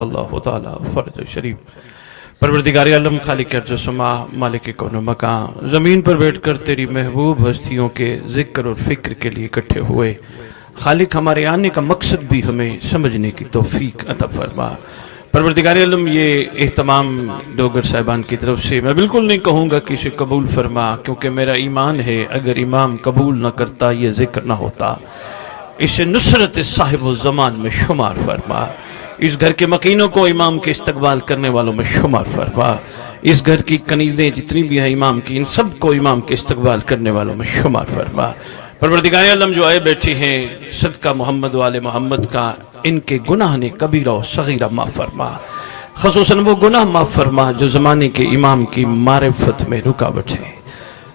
اللہ تعالیٰ فرج شریف۔ پروردگار عالم، خالق ارض و سما، مالک کون و مکان، زمین پر بیٹھ کر تیری محبوب ہستیوں کے ذکر اور فکر کے لیے اکٹھے ہوئے، خالق ہمارے آنے کا مقصد بھی ہمیں سمجھنے کی توفیق عطا فرما۔ پروردگار عالم، یہ اہتمام ڈوگر صاحبان کی طرف سے میں بالکل نہیں کہوں گا کہ اسے قبول فرما، کیونکہ میرا ایمان ہے اگر امام قبول نہ کرتا یہ ذکر نہ ہوتا۔ اسے نصرت صاحب الزمان میں شمار فرما، اس گھر کے مکینوں کو امام کے استقبال کرنے والوں میں شمار فرما، اس گھر کی کنیزیں جتنی بھی ہیں امام کی، ان سب کو امام کے استقبال کرنے والوں میں شمار فرما۔ پروردگار عالم، جو آئے بیٹھے ہیں صدقہ محمد والے محمد کا، ان کے گناہ نے کبیرہ و صغیرہ معاف فرما، خصوصاً وہ گناہ معاف فرما جو زمانے کے امام کی معرفت میں رکاوٹ ہے۔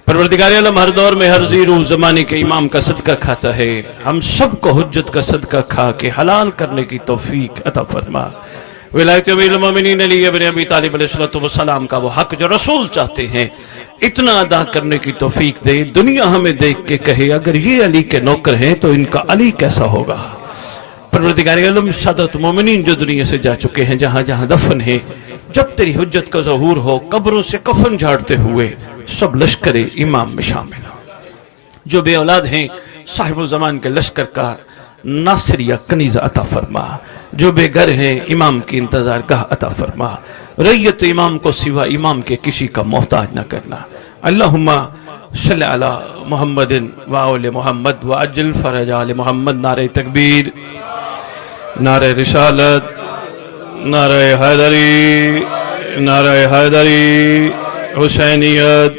پروردگار عالم، ہر دور میں ہر زیرو زمانے کے امام کا صدقہ کھاتا ہے، ہم سب کو حجت کا صدقہ کھا کے حلال کرنے کی توفیق عطا فرما۔ ولایت امیر المومنین علی ابن ابی طالب علیہ السلام کا وہ حق جو رسول چاہتے ہیں اتنا ادا کرنے کی توفیق دے، دنیا ہمیں دیکھ کے کہے اگر یہ علی کے نوکر ہیں تو ان کا علی کیسا ہوگا۔ پروردگار عالم، سادات مومنین جو دنیا سے جا چکے ہیں، جہاں جہاں دفن ہیں، جب تیری حجت کا ظہور ہو قبروں سے کفن جھاڑتے ہوئے سب لشکر امام میں شامل ہو۔ جو بے اولاد ہیں صاحب الزمان کے لشکر کا ناصریہ کنیزہ عطا فرما، جو بے گھر ہیں امام کی انتظار گاہ عطا فرما، ریت امام کو سوا امام کے کسی کا محتاج نہ کرنا۔ اللہم صلی علی محمد و آل محمد و عجل فرج آل محمد۔ نعرہ تکبیر، نعرہ رسالت، نعرہ حیدری، نعرہ حیدری، حسینیت،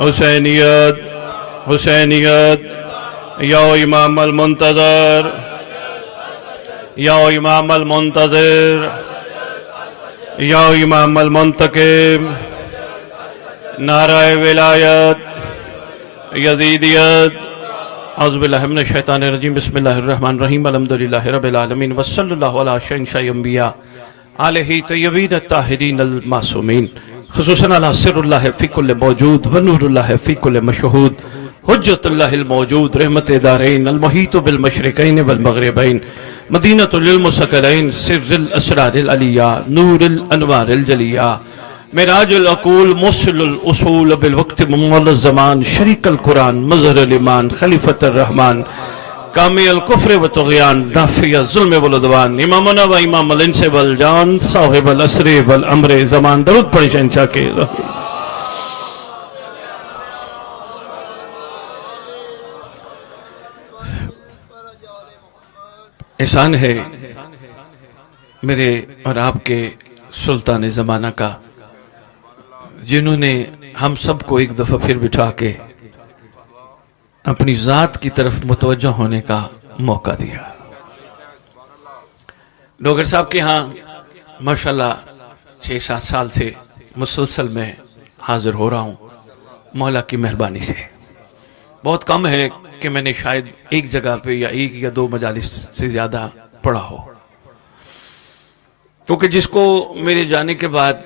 حسینیت، حسینیت، یا امام المنتظر، یا امام المنتظر، یا امام المنتقم، نعرہ ولایت، یزیدیت۔ اعوذ باللہ من الشیطان الرجیم، بسم اللہ الرحمن الرحیم، الحمدللہ رب العالمین، وصلی اللہ علی شہنشاہ انبیاء آلہ طیبین الطاہرین المعصومین، خصوصاً علی سر اللہ فی کل موجود و نور اللہ فی کل مشہود، حجت اللہ الموجود، رحمت دارین، المحیط بالمشرقین والمغربین، مدینۃ للمثقلین، سر الاسرار العلیہ، نور الانوار الجلیہ، معراج العقول، موصل الاصول بالوقت ممول الزمان، شریک القرآن، مظہر الایمان، خلیفۃ الرحمن، کامی الکفر و طغیان، دافع الظلم والعدوان، امامنا و امام الانس والجان، صاحب العصر والامر زمان۔ درود پڑھیں شہنشاہ کے۔ احسان ہے میرے اور آپ کے سلطان زمانہ کا، جنہوں نے ہم سب کو ایک دفعہ پھر بٹھا کے اپنی ذات کی طرف متوجہ ہونے کا موقع دیا۔ ڈوگر صاحب کے ہاں ماشاءاللہ 6-7 سال سے مسلسل میں حاضر ہو رہا ہوں، مولا کی مہربانی سے۔ بہت کم ہے کہ میں نے شاید ایک جگہ پہ یا 1 یا 2 مجالس سے زیادہ پڑھا ہو، کیونکہ جس کو میرے جانے کے بعد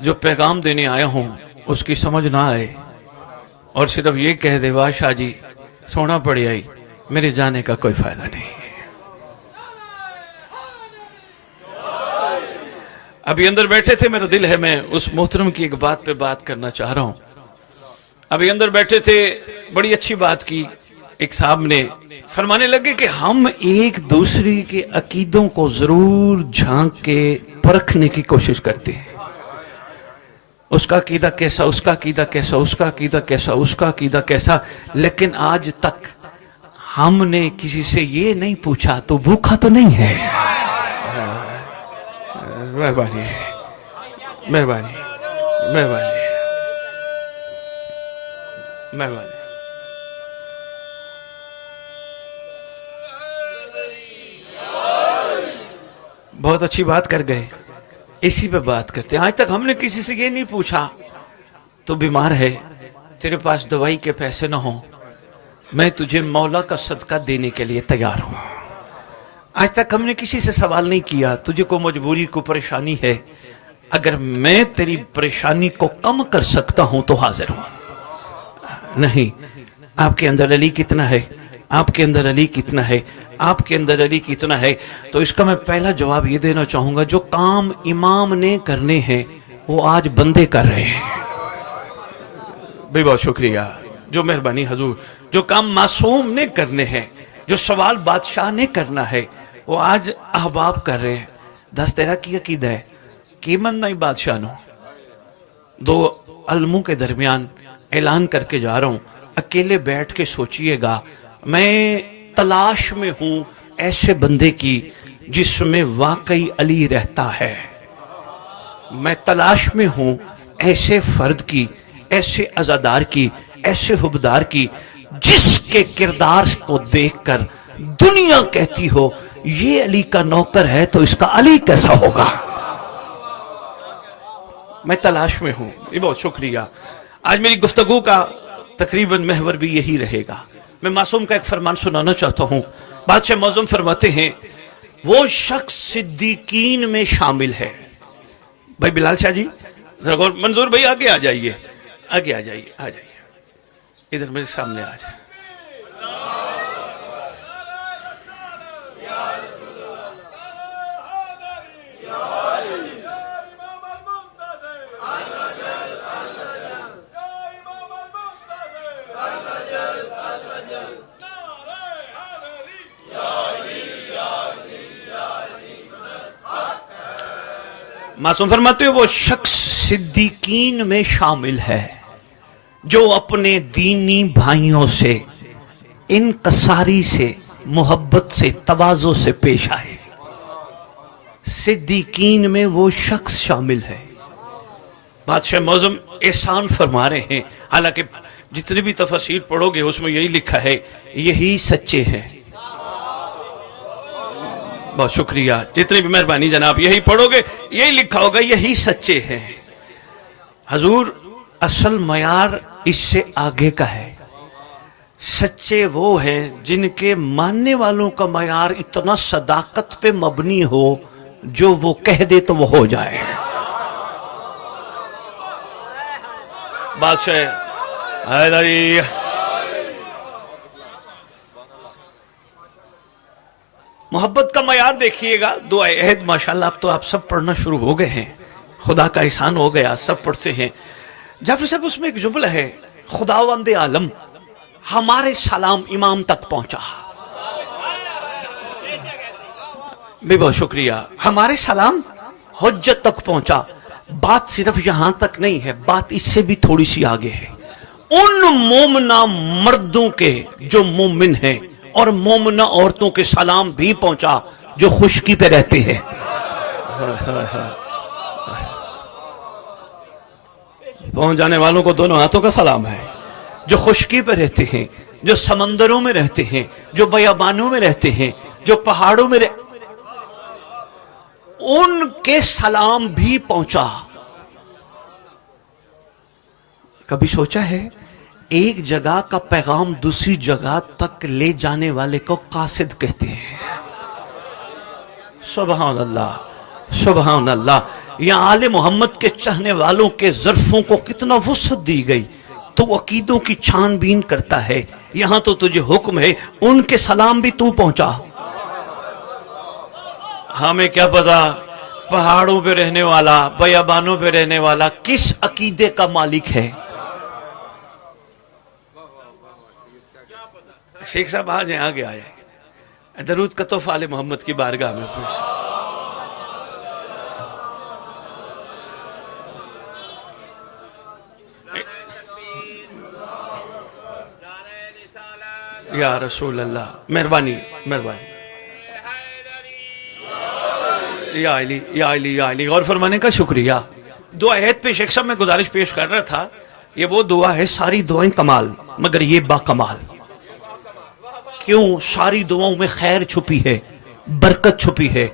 جو پیغام دینے آیا ہوں اس کی سمجھ نہ آئے اور صرف یہ کہہ دے واہ شاہ جی سونا پڑی آئی، میرے جانے کا کوئی فائدہ نہیں۔ ابھی اندر بیٹھے تھے، میرا دل ہے میں اس محترم کی ایک بات پہ بات کرنا چاہ رہا ہوں۔ ابھی اندر بیٹھے تھے، بڑی اچھی بات کی، ایک صاحب نے فرمانے لگے کہ ہم ایک دوسرے کے عقیدوں کو ضرور جھانک کے پرکھنے کی کوشش کرتے ہیں، اس کا عقیدہ کیسا، اس کا عقیدہ کیسا، اس کا عقیدہ کیسا، اس کا عقیدہ کیسا، لیکن آج تک ہم نے کسی سے یہ نہیں پوچھا تو بھوکا تو نہیں ہے۔ مہربانی مہربانی مہربانی مہربانی۔ بہت اچھی بات کر گئے، اسی پہ بات کرتے ہیں۔ آج تک ہم نے کسی سے یہ نہیں پوچھا تو بیمار ہے، تیرے پاس دوائی کے پیسے نہ ہوں، میں تجھے مولا کا صدقہ دینے کے لیے تیار ہوں۔ آج تک ہم نے کسی سے سوال نہیں کیا تجھے کو مجبوری کو پریشانی ہے، اگر میں تیری پریشانی کو کم کر سکتا ہوں تو حاضر ہوں۔ نہیں، آپ کے اندر علی کتنا ہے، آپ کے اندر علی کتنا ہے، आपके अंदर अली कितना है? तो इसका मैं पहला जवाब ये देना चाहूंगा, जो काम इमाम ने करने हैं वो आज बंदे कर रहे हैं। बहुत शुक्रिया, जो मेहरबानी हजूर। जो काम मासूम ने करने हैं, जो सवाल बादशाह ने करना है, वो आज अहबाब कर रहे हैं। दस तेरा की अकीदा है कि मन नहीं बादशाह नो। दो अलमों के दरमियान ऐलान करके जा रहा हूं, अकेले बैठ के सोचिएगा, मैं तलाश में हूं ऐसे बंदे की जिसमें वाकई अली रहता है। मैं तलाश में हूं ऐसे फर्द की, ऐसे अज़ादार की, ऐसे हुबदार की जिसके किरदार को देखकर दुनिया कहती हो ये अली का नौकर है तो इसका अली कैसा होगा। मैं तलाश में हूं। ये बहुत शुक्रिया। आज मेरी गुफ्तगू का तकरीबन महवर भी यही रहेगा। मैं मासूम का एक फरमान सुनाना चाहता हूं। बादशाह मौज़ूम फरमाते हैं, वो शख्स सिद्दीकीन में शामिल है। भाई बिलाल शाह जी, मंजूर भाई आगे आ जाइए, आगे आ जाइए, आ जाइए, इधर मेरे सामने आ जाए। मासूम फरमाते हो, वो शख्स सिद्दीकीन में शामिल है जो अपने दीनी भाइयों से इनकसारी से, मोहब्बत से, तवाज़ो से पेश आए। सिद्दीकीन में वो शख्स शामिल है। बादशाह मौज़ूम एहसान फरमा रहे हैं, हालांकि जितनी भी तफसीर पढ़ोगे उसमें यही लिखा है, यही सच्चे हैं। बहुत शुक्रिया, जितनी भी मेहरबानी जनाब, यही पढ़ोगे यही लिखा होगा, यही सच्चे हैं। हजूर असल मयार इससे आगे का है। सच्चे वो हैं जिनके मानने वालों का मयार इतना सदाकत पे मबनी हो, जो वो कह दे तो वो हो जाए। बादशाह हैदरी, मोहब्बत का मयार देखिएगा। दुआ अहद माशाल्लाह अब तो आप सब पढ़ना शुरू हो गए हैं, खुदा का एहसान हो गया, सब पढ़ते हैं। जाफर साहब उसमें एक जुमला है, खुदावंद आलम हमारे सलाम इमाम तक पहुंचा। बहुत शुक्रिया, हमारे सलाम हुज्जत तक पहुंचा। बात सिर्फ यहां तक नहीं है, बात इससे भी थोड़ी सी आगे है। उन मोमना मर्दों के जो मोमिन हैं और मोमना औरतों के सलाम भी पहुंचा जो खुशकी पे रहते हैं। पहुंच जाने वालों को दोनों हाथों का सलाम है। जो खुशकी पे रहते हैं, जो समंदरों में रहते हैं, जो बयाबानों में रहते हैं, जो पहाड़ों में उनके सलाम भी पहुंचा। कभी सोचा है एक जगह का पैगाम दूसरी जगह तक ले जाने वाले को कासिद कहते हैं। सुभान अल्लाह, सुभान अल्लाह। यहां आले मोहम्मद के चाहने वालों के ज़र्फों को कितना वुसअत दी गई। तो अकीदों की छानबीन करता है। यहां तो तुझे हुक्म है उनके सलाम भी तू पहुंचा। हमें क्या पता पहाड़ों पे रहने वाला, बयाबानों पे रहने वाला किस अकीदे का मालिक है। शेख साहब आ जाए, आगे आए, दरूद का तोहफा आले मोहम्मद की बारगाह में पेश। या रसूल अल्लाह, मेहरबानी मेहरबानी। या अली, या अली, या अली। गौर फरमाने का शुक्रिया। दुआ अहद पे शेख साहब मैं गुजारिश पेश कर रहा था, ये वो दुआ है, सारी दुआएं कमाल मगर ये बाकमाल। क्यों? सारी दुआओं में खैर छुपी है, बरकत छुपी है।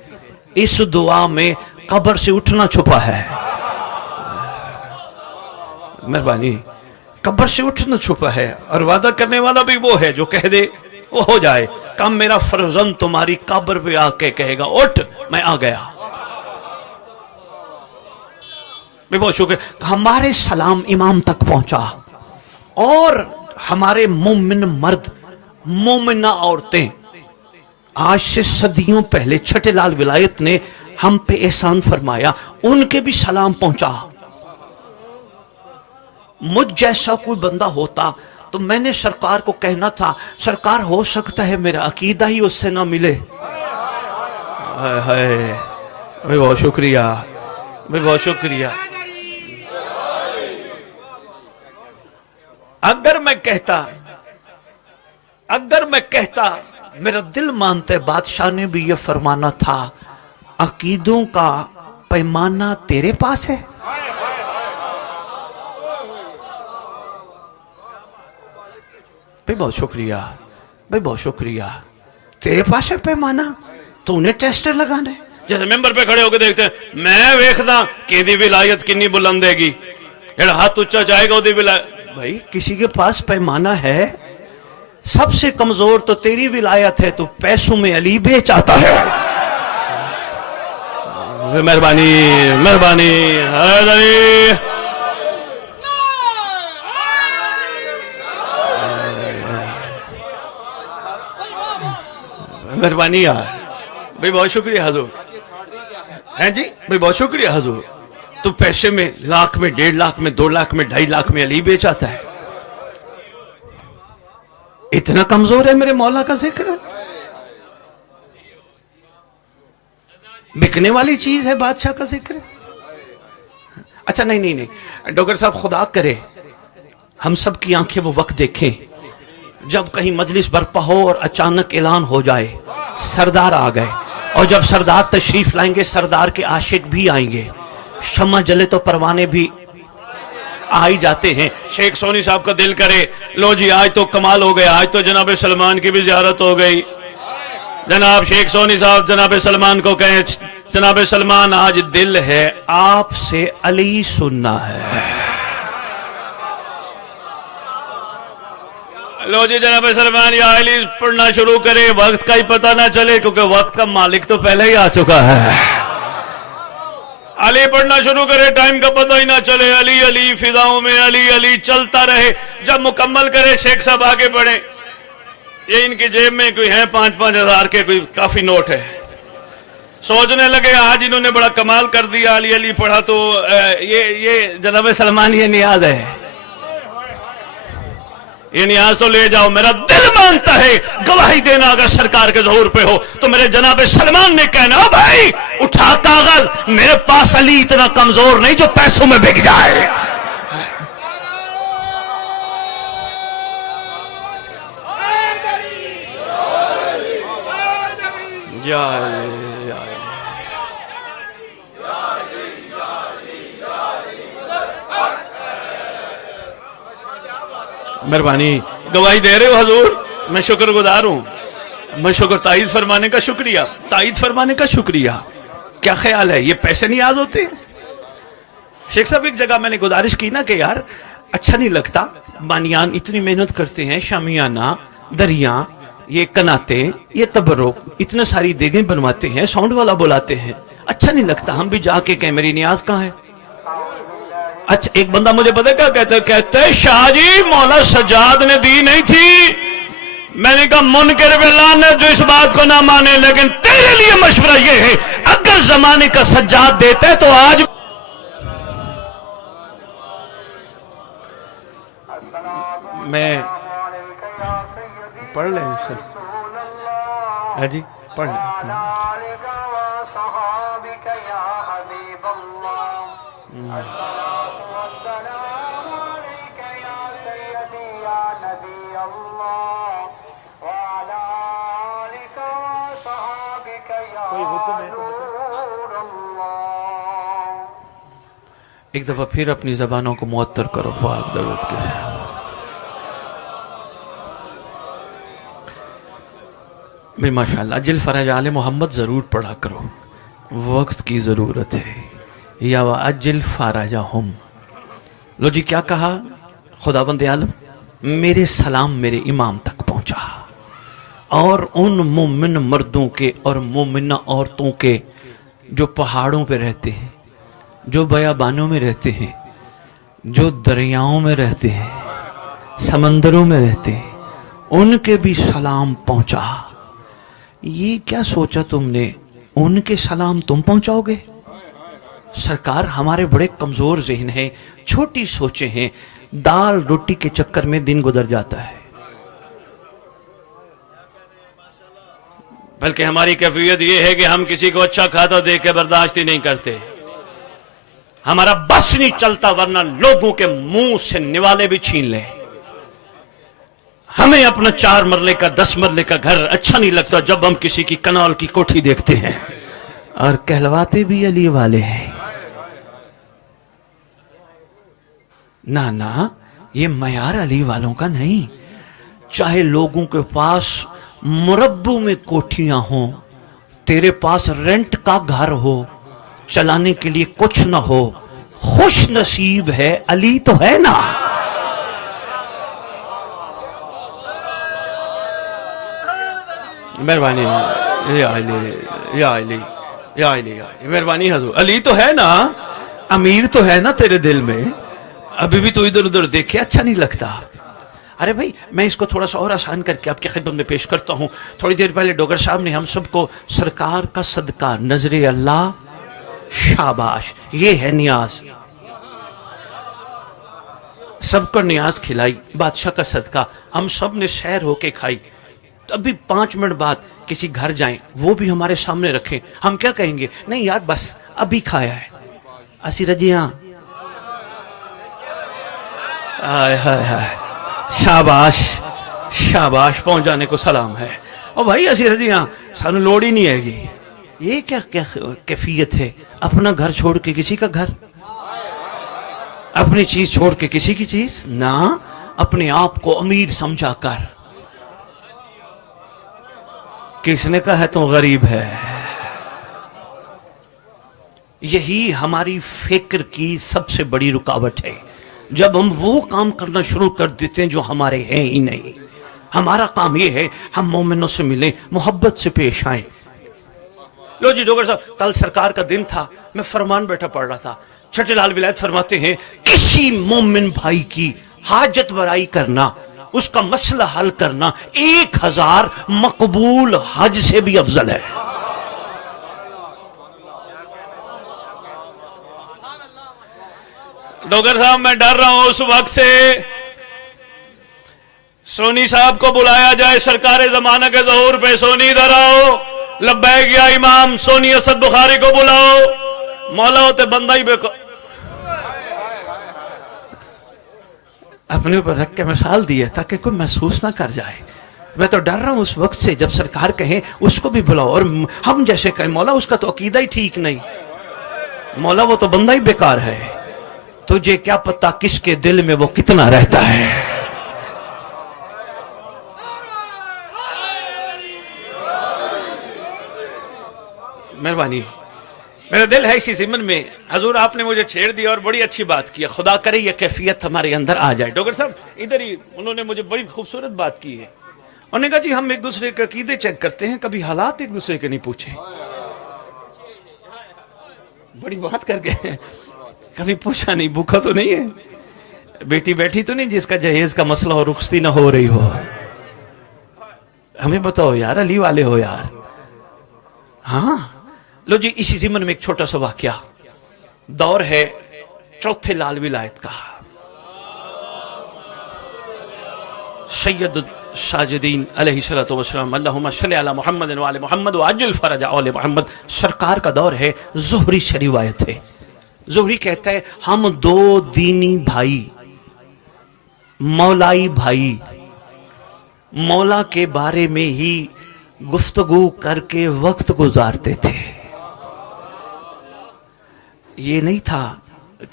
इस दुआ में कब्र से उठना छुपा है। मेहरबानी, कब्र से उठना छुपा है। और वादा करने वाला भी वो है जो कह दे वो हो जाए। कम मेरा फर्जंद तुम्हारी कब्र पे आके कहेगा उठ, मैं आ गया। बहुत शुक्र, हमारे सलाम इमाम तक पहुंचा। और हमारे मोमिन मर्द, मोमिना औरतें आज से सदियों पहले छठे लाल विलायत ने हम पे एहसान फरमाया, उनके भी सलाम पहुंचा। मुझ जैसा कोई बंदा होता तो मैंने सरकार को कहना था, सरकार हो सकता है मेरा अकीदा ही उससे ना मिले। हाय हाय, भाई बहुत शुक्रिया, भाई बहुत शुक्रिया। अगर मैं कहता मेरा दिल मानते बादशाह ने भी ये फरमाना था, अकीदों का पैमाना तेरे पास है। भाई बहुत शुक्रिया, भाई बहुत शुक्रिया। तेरे पास है पैमाना, तूने टेस्टर लगाने। जैसे मेंबर पे खड़े होकर देखते हैं, मैं वेखदा कि विलायत कितनी बुलंद हैगी, जेड़ा हाथ उच्चा जाएगा ओदी विलायत। भाई किसी के पास पैमाना है, सबसे कमजोर तो तेरी विलायत है, तू पैसों में अली बेच आता है। मेहरबानी मेहरबानी मेहरबानी यार, भाई बहुत शुक्रिया हजूर। हैं जी भाई बहुत शुक्रिया हजूर। तू पैसे में लाख में 1.5 लाख में 2 लाख में 2.5 लाख में अली बेच आता है। इतना कमजोर है मेरे मौला का जिक्र? बिकने वाली चीज है बादशाह का जिक्र? अच्छा नहीं नहीं नहीं डॉक्टर साहब, खुदा करे हम सब की आंखें वो वक्त देखें जब कहीं मजलिस बर्पा हो और अचानक ऐलान हो जाए सरदार आ गए, और जब सरदार तशरीफ लाएंगे सरदार के आशिक भी आएंगे, शम्मा जले तो परवाने भी आ ही जाते हैं। शेख सोनी साहब का दिल करे, लो जी आज तो कमाल हो गया, आज तो जनाब सलमान की भी ज़ियारत हो गई। जनाब शेख सोनी साहब जनाब सलमान को कहें, जनाब सलमान आज दिल है आपसे अली सुनना है। लो जी जनाब सलमान या अली पढ़ना शुरू करे, वक्त का ही पता ना चले, क्योंकि वक्त का मालिक तो पहले ही आ चुका है। अली पढ़ना शुरू करे, टाइम का पता ही ना चले, अली अली फिजाओं में अली अली चलता रहे। जब मुकम्मल करे शेख साहब आगे बढ़े, ये इनकी जेब में कोई है 5-5 हजार के कोई काफी नोट है। सोचने लगे आज इन्होंने बड़ा कमाल कर दिया, अली अली पढ़ा तो ये जनाब सलमान ये नियाज है, ये नियाज तो ले जाओ। मेरा दिल मानता है गवाही देना अगर सरकार के ज़हूर पे हो तो मेरे जनाब सलमान ने कहना, भाई उठा कागज, मेरे पास अली इतना कमजोर नहीं जो पैसों में बिक जाए। मेहरबानी, गवाही दे रहे हो हजूर, मैं शुक्रगुजार हूं। मैं शुक्र ताईद फरमाने का शुक्रिया, ताईद फरमाने का शुक्रिया। क्या ख्याल है ये पैसे नहीं आज होते? शेख साहब एक जगह मैंने गुजारिश की ना कि यार अच्छा नहीं लगता, बानियान इतनी मेहनत करते हैं, शामियाना दरिया ये कनाते ये तबरुक इतने सारी देगें बनवाते हैं, साउंड वाला बुलाते हैं, अच्छा नहीं लगता हम भी जाके कहें मेरी नियाज कहाँ है? अच्छा एक बंदा मुझे पता क्या कहते शाह जी मौला सज्जाद ने दी नहीं थी। मैंने कहा मुनकर बिल्लाह ने जो इस बात को ना माने, लेकिन तेरे लिए मशवरा ये है अगर जमाने का सज्जाद देता है तो आज मैं पढ़ ले सर है जी पढ़ ले। एक दफा फिर अपनी जबानों को मुअत्तर करो पाक दरूद के साथ। भाई माशाअल्लाह अजिल फरज आले मोहम्मद जरूर पढ़ा करो, वक्त की जरूरत है। या व अजिल फरजा हम। लो जी क्या कहा खुदाबंद आलम, मेरे सलाम मेरे इमाम तक पहुंचा और उन मोमिन मर्दों के और मोमिना औरतों के जो पहाड़ों पे रहते हैं, जो बयाबानों में रहते हैं, जो दरियाओं में रहते हैं, समंदरों में रहते हैं, उनके भी सलाम पहुंचा। ये क्या सोचा तुमने, उनके सलाम तुम पहुंचाओगे? सरकार हमारे बड़े कमजोर ज़हन हैं, छोटी सोचें हैं, दाल रोटी के चक्कर में दिन गुजर जाता है। बल्कि हमारी कैफियत यह है कि हम किसी को अच्छा खाता देख के बर्दाश्त ही नहीं करते, हमारा बस नहीं चलता, वरना लोगों के मुंह से निवाले भी छीन ले। हमें अपना 4 मरले का 10 मरले का घर अच्छा नहीं लगता जब हम किसी की कनाल की कोठी देखते हैं, और कहलवाते भी अली वाले हैं। ना ना, ये मयार अली वालों का नहीं। चाहे लोगों के पास मुरब्बों में कोठियां हों, तेरे पास रेंट का घर हो, चलाने के लिए कुछ ना हो, खुश नसीब है, अली तो है ना। मेहरबानी, या अली, या अली, या अली, मेहरबानी हजूर, अली तो है ना, अमीर तो है ना तेरे दिल में। अभी भी तो इधर उधर देखे अच्छा नहीं लगता। अरे भाई, मैं इसको थोड़ा सा और आसान करके आपके खिदमत में पेश करता हूं। थोड़ी देर पहले डोगर साहब ने हम सबको सरकार का सदका, नजरे अल्लाह, शाबाश, ये है नियाज। सबको नियाज खिलाई, बादशाह का सदका, हम सब ने सैर होके खाई। अभी 5 मिनट बाद किसी घर जाएं, वो भी हमारे सामने रखें, हम क्या कहेंगे? नहीं यार, बस अभी खाया है, असी रजियां। हाय हाय हाय, शाबाश शाबाश, पहुंच जाने को सलाम है। और भाई असी रजियां, सानू लोड़ ही नहीं हैगी। ये क्या क्या कैफियत है? अपना घर छोड़ के किसी का घर, अपनी चीज छोड़ के किसी की चीज ना, अपने आप को अमीर समझा कर। किसने कहा है तो गरीब है? यही हमारी फिक्र की सबसे बड़ी रुकावट है। जब हम वो काम करना शुरू कर देते हैं जो हमारे हैं ही नहीं। हमारा काम ये है हम मोमिनों से मिलें, मोहब्बत से पेश आए। लो जी डोगर साहब, कल सरकार का दिन था, मैं फरमान बैठा पढ़ रहा था। छठे लाल विलायत फरमाते हैं, किसी मोमिन भाई की हाजत बराई करना, उसका मसला हल करना 1000 मकबूल हज से भी अफजल है। डोगर साहब, मैं डर रहा हूं उस वक्त से सोनी साहब को बुलाया जाए सरकार जमाना के ज़हूर पे। सोनी इधर आओ, लब्बैक या इमाम, सोनी असद बुखारी को बुलाओ। मौला होते बंदा ही बेको अपने ऊपर रख के मिसाल दी है ताकि कोई महसूस ना कर जाए। मैं तो डर रहा हूं उस वक्त से जब सरकार कहे उसको भी बुलाओ, और हम जैसे कहें मौला उसका तो अकीदा ही ठीक नहीं, मौला वो तो बंदा ही बेकार है। तुझे क्या पता किसके दिल में वो कितना रहता है। मेहरबानी, मेरा दिल है इसी ज़िम्मन में, हजूर आपने मुझे छेड़ दिया और बड़ी अच्छी बात की है। खुदा करे ये कैफियत हमारे अंदर आ जाए। डॉक्टर साहब इधर ही, उन्होंने मुझे बड़ी खूबसूरत बात की है। उन्होंने कहा जी हम एक दूसरे के अकीदे चेक करते हैं, कभी हालात एक दूसरे के नहीं पूछे। बड़ी बात करके कभी पूछा नहीं, भूखा तो नहीं है, बेटी बैठी तो नहीं जिसका जहेज का मसला हो, रुखसती ना हो रही हो। हमें बताओ यार, अली वाले हो यार। हाँ लो जी, इसी ज़िम्मन में एक छोटा सा वाकया। दौर है चौथे लाल विलायत का। सैयद साजिदीन अलैहिस्सलातु वस्सलाम, अल्लाहुम्मा सल्लि अला मुहम्मद व आले मुहम्मद व अज्जिल फरज आले मुहम्मद, सरकार का दौर है। ज़ुहरी से रिवायत है, ज़ुहरी कहता है हम 2 दीनी भाई, मौलाई भाई, मौला के बारे में ही गुफ्तगू करके वक्त गुजारते थे। ये नहीं था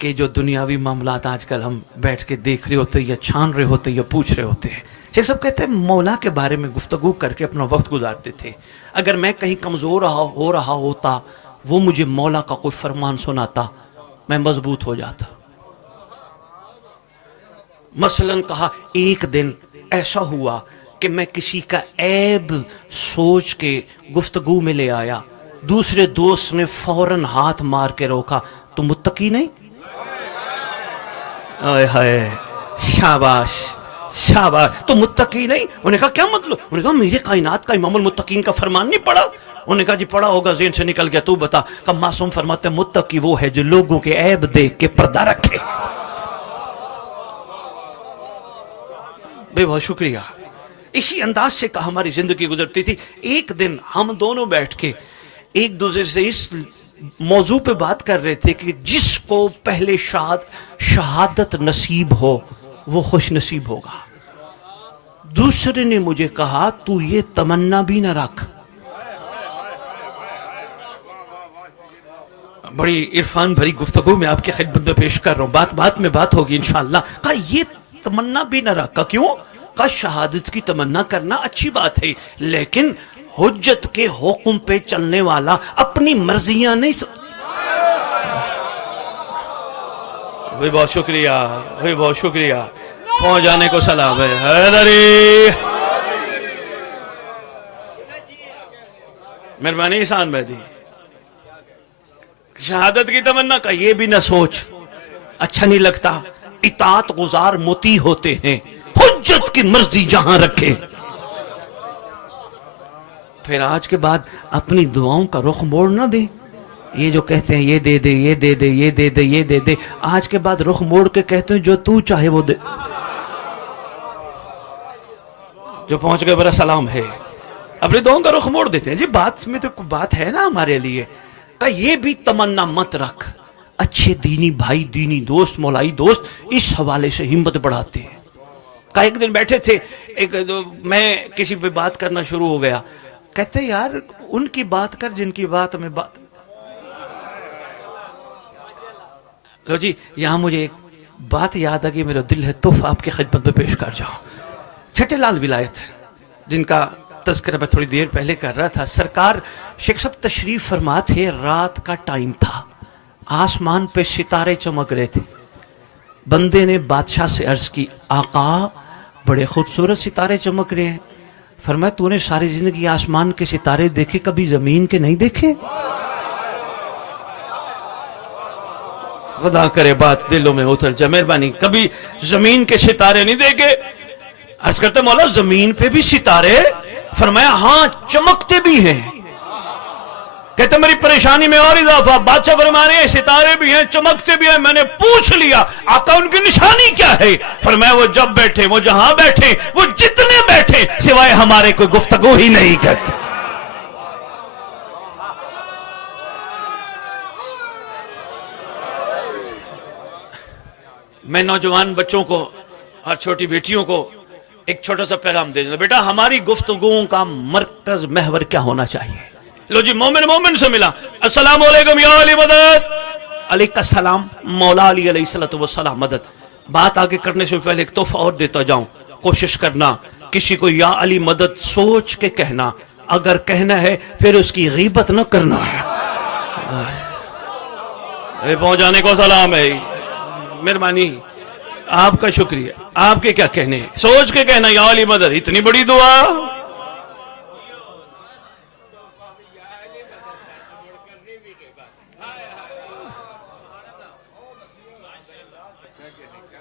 कि जो दुनियावी मामलात आजकल हम बैठ के देख रहे होते या छान रहे होते या पूछ रहे होते हैं। शेख साहब कहते हैं मौला के बारे में गुफ्तगू करके अपना वक्त गुजारते थे। अगर मैं कहीं कमजोर हो रहा होता, वो मुझे मौला का कोई फरमान सुनाता, मैं मजबूत हो जाता। मसलन कहा, एक दिन ऐसा हुआ कि मैं किसी का ऐब सोच के गुफ्तगू में ले आया, दूसरे दोस्त ने फौरन हाथ मार के रोका, तो मुत्तकी नहीं? आए हाय, शाबाश शाबाश, तो मुत्तकी नहीं? उन्होंने कहा क्या मतलब? उन्होंने कहा मेरे कायनात का इमामुल मुत्तकीन का फरमान नहीं पढ़ा? उन्होंने कहा जी पढ़ा होगा, ज़हन से निकल गया, तू बता। कहा मासूम फरमाते मुत्तकी वो है जो लोगों के ऐब देख के पर्दा रखे। बहुत शुक्रिया। इसी अंदाज से कहा हमारी जिंदगी गुजरती थी। एक दिन हम दोनों बैठ के एक दूसरे से इस मौजू पे बात कर रहे थे कि जिसको पहले शहादत नसीब हो वो खुश नसीब होगा। दूसरे ने मुझे कहा तू ये तमन्ना भी ना रख। बड़ी इरफान भरी गुफ्तगू में आपकी खिदमत में पेश कर रहा हूं, बात बात में बात होगी इंशाअल्लाह। कहा ये तमन्ना भी ना रखा। क्यों? का शहादत की तमन्ना करना अच्छी बात है, लेकिन हुज्जत के हुक्म पे चलने वाला अपनी मर्जियां नहीं भाई बहुत शुक्रिया, भाई बहुत शुक्रिया। पहुंच जाने को सलाम है। हैदरी मेहरबानी ईसान मेहदी। शहादत की तमन्ना का ये भी ना सोच, अच्छा नहीं लगता। इताअत गुजार मोती होते हैं, हुज्जत की मर्जी जहां रखे। फिर आज के बाद अपनी दुआओं का रुख मोड़ ना दे। ये जो कहते हैं ये दे दे, ये दे दे, ये दे दे, ये दे दे, आज के बाद रुख मोड़ के कहते हैं जो तू चाहे वो दे। जो पहुंच गए बड़ा सलाम है, अपनी दुआओं का रुख मोड़ देते हैं। जी बात में तो बात है ना हमारे लिए। का ये भी तमन्ना मत रख। अच्छे दीनी भाई, दीनी दोस्त, मौलाई दोस्त इस हवाले से हिम्मत बढ़ाते हैं। का एक दिन बैठे थे, मैं किसी पे बात करना शुरू हो गया, कहते यार उनकी बात कर जिनकी बात में बात। लो जी, यहां मुझे एक बात याद आ गई, मेरा दिल है तोहफा आपकी खिदमत में पेश कर जाऊं। छठे लाल विलायत जिनका तज़किरा मैं थोड़ी देर पहले कर रहा था, सरकार शेख साहब तशरीफ फरमा थे। रात का टाइम था, आसमान पे सितारे चमक रहे थे। बंदे ने बादशाह से अर्ज की, आका बड़े खूबसूरत सितारे चमक रहे हैं। फरमाया तूने सारी जिंदगी आसमान के सितारे देखे, कभी जमीन के नहीं देखे? खुदा करे बात दिलों में उतर जाए, मेहरबानी कभी जमीन के सितारे नहीं देखे? अर्ज करते मौला जमीन पे भी सितारे? फरमाया हाँ चमकते भी हैं। कहते मेरी परेशानी में और इजाफा, बादशाह फरमा रहे हैं सितारे भी हैं, चमकते भी हैं। मैंने पूछ लिया आका उनकी निशानी क्या है? फरमाया वो जब बैठे, वो जहां बैठे, वो जितने बैठे, सिवाय हमारे कोई गुफ्तगू ही नहीं करते। मैं नौजवान बच्चों को और छोटी बेटियों को एक छोटा सा पैगाम दे दूंगा, बेटा हमारी गुफ्तगुओं का मरकज महवर क्या होना चाहिए? लो जी, मोमिन मोमिन से मिला, अस्सलाम वालेकुम या अली मदद। अलैका सलाम, मौला अली अलैहिस्सलातु वस्सलाम मदद। बात आगे करने से पहले एक तोहफा और देता जाऊं, कोशिश करना किसी को या अली मदद सोच के कहना, अगर कहना है फिर उसकी गीबत न करना है। पहुंच जाने को सलाम है, मेहरबानी आपका शुक्रिया। आपके क्या कहने, सोच के कहना या अली मदद, इतनी बड़ी दुआ।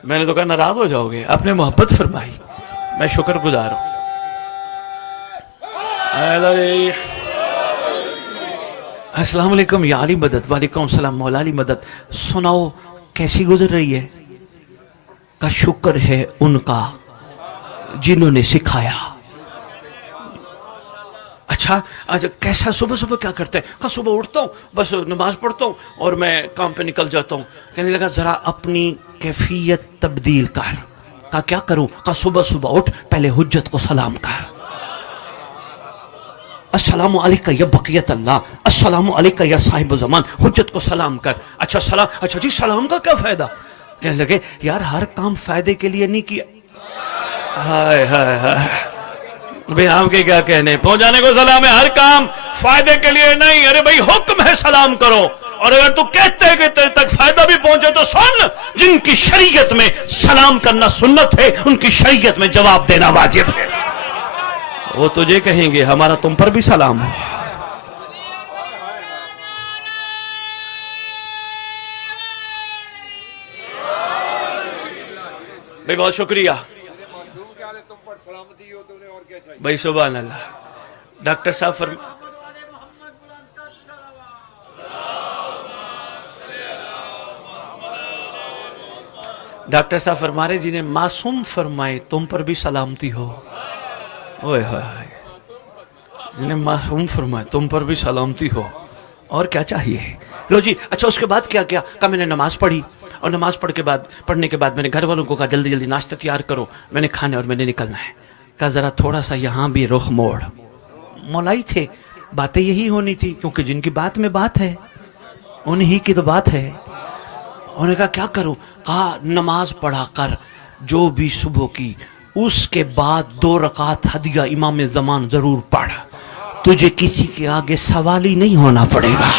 मैंने तो कहा नाराज हो जाओगे, आपने मोहब्बत फरमाई, मैं शुक्रगुजार हूं। अस्सलाम वालेकुम या अली मदद। वालेकुम सलाम मौला अली मदद। सुनाओ कैसी गुजर रही है? का शुक्र है उनका जिन्होंने सिखाया। अच्छा अच्छा, कैसा सुबह सुबह क्या करते हैं? का सुबह उठता हूं, बस नमाज पढ़ता हूं और मैं काम पे निकल जाता हूं। कहने लगा जरा अपनी कैफियत तब्दील कर। का क्या करूं? का सुबह सुबह उठ, पहले हुज्जत को सलाम कर, अस्सलामु अलैका या बक़ियत अल्लाह, अस्सलामु अलैका या साहिब ज़मान। हुज्जत को सलाम कर। अच्छा सलाम, अच्छा जी सलाम का क्या फायदा? कहने लगे यार हर काम फायदे के लिए नहीं किया। हाय हाय हाय, भाई आपके क्या कहने? पहुंचाने को सलाम है, हर काम फायदे के लिए नहीं। अरे भाई हुक्म है सलाम करो, और अगर तू कहते हैं कि तेरे तक फायदा भी पहुंचे तो सुन, जिनकी शरीयत में सलाम करना सुन्नत है, उनकी शरीयत में जवाब देना वाजिब है। वो तुझे कहेंगे हमारा तुम पर भी सलाम हो। भाई बहुत शुक्रिया। भाई सुभान अल्लाह। डॉक्टर साहब फरमा रहे जिन्हें मासूम फरमाए तुम पर भी सलामती हो। ओए होए, जिन्हें मासूम फरमाए तुम पर भी सलामती हो, और क्या चाहिए। लो जी, अच्छा उसके बाद क्या किया? कहा मैंने नमाज पढ़ी, और नमाज पढ़ने के बाद मैंने घर वालों को कहा जल्दी जल्दी नाश्ता तैयार करो, मैंने खाने और मैंने निकलना है। कहा जरा थोड़ा सा यहाँ भी रुख मोड़। मौलाई थे, बातें यही होनी थी, क्योंकि जिनकी बात में बात है उन्हीं की तो बात है। उन्होंने कहा क्या करूं? कहा नमाज पढ़ा कर जो भी सुबह की, उसके बाद 2 रकात हदिया इमाम ज़मान जरूर पढ़, तुझे किसी के आगे सवाल ही नहीं होना पड़ेगा।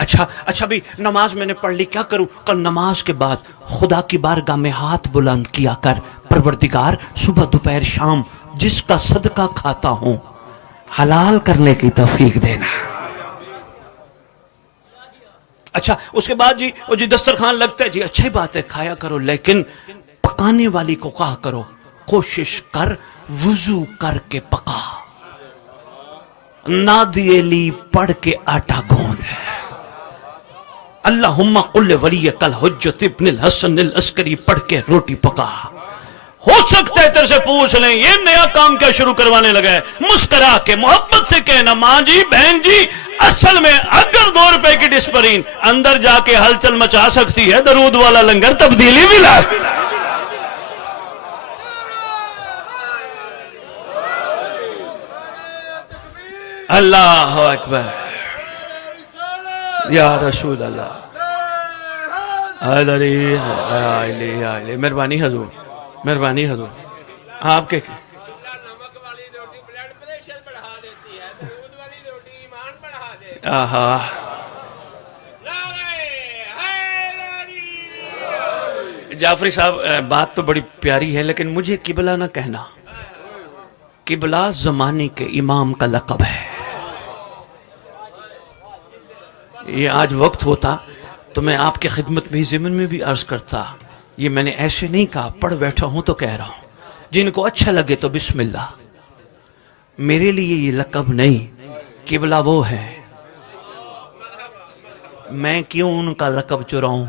अच्छा भी नमाज मैंने पढ़ ली, क्या करूं? कल नमाज के बाद खुदा की बारगाह में हाथ बुलंद किया कर, परवरदिगार सुबह दोपहर शाम जिसका सदका खाता हूं हलाल करने की तौफीक देना। अच्छा उसके बाद जी वो जी दस्तरखान लगता है जी, अच्छी बात है खाया करो, लेकिन पकाने वाली को कहा करो कोशिश कर वुजू करके पका, नादियली पढ़ के आटा गूंद। अल्लाहुम्मा कुल्ले वली कल हुज्जत इब्नुल हसन अल अस्करी पढ़ के रोटी पका। हो सकता है तेरे से पूछ लें ये नया काम क्या शुरू करवाने लगा है? मुस्कुरा के मोहब्बत से कहना मां जी बहन जी, असल में अगर 2 रुपए की डिस्परीन अंदर जाके हलचल मचा सकती है, दरूद वाला लंगर तब्दीली भी ला। अल्लाह अकबर या रसूल अल्लाह। मेहरबानी हजूर, मेहरबानी हजूर। आपके नमक वाली रोटी ब्लड प्रेशर बढ़ा देती है, दूध वाली रोटी ईमान बढ़ा देती है। आहा, जाफरी साहब बात तो बड़ी प्यारी है, लेकिन मुझे किबला ना कहना। किबला जमाने के इमाम का लक़ब है। ये आज वक्त होता तो मैं आपके खिदमत में ज़िमन में भी अर्ज करता, ये मैंने ऐसे नहीं कहा, पढ़ बैठा हूं तो कह रहा हूं, जिनको अच्छा लगे तो बिस्मिल्लाह। मेरे लिए ये लक़ब नहीं, किबला वो है, मैं क्यों उनका लक़ब चुराऊं।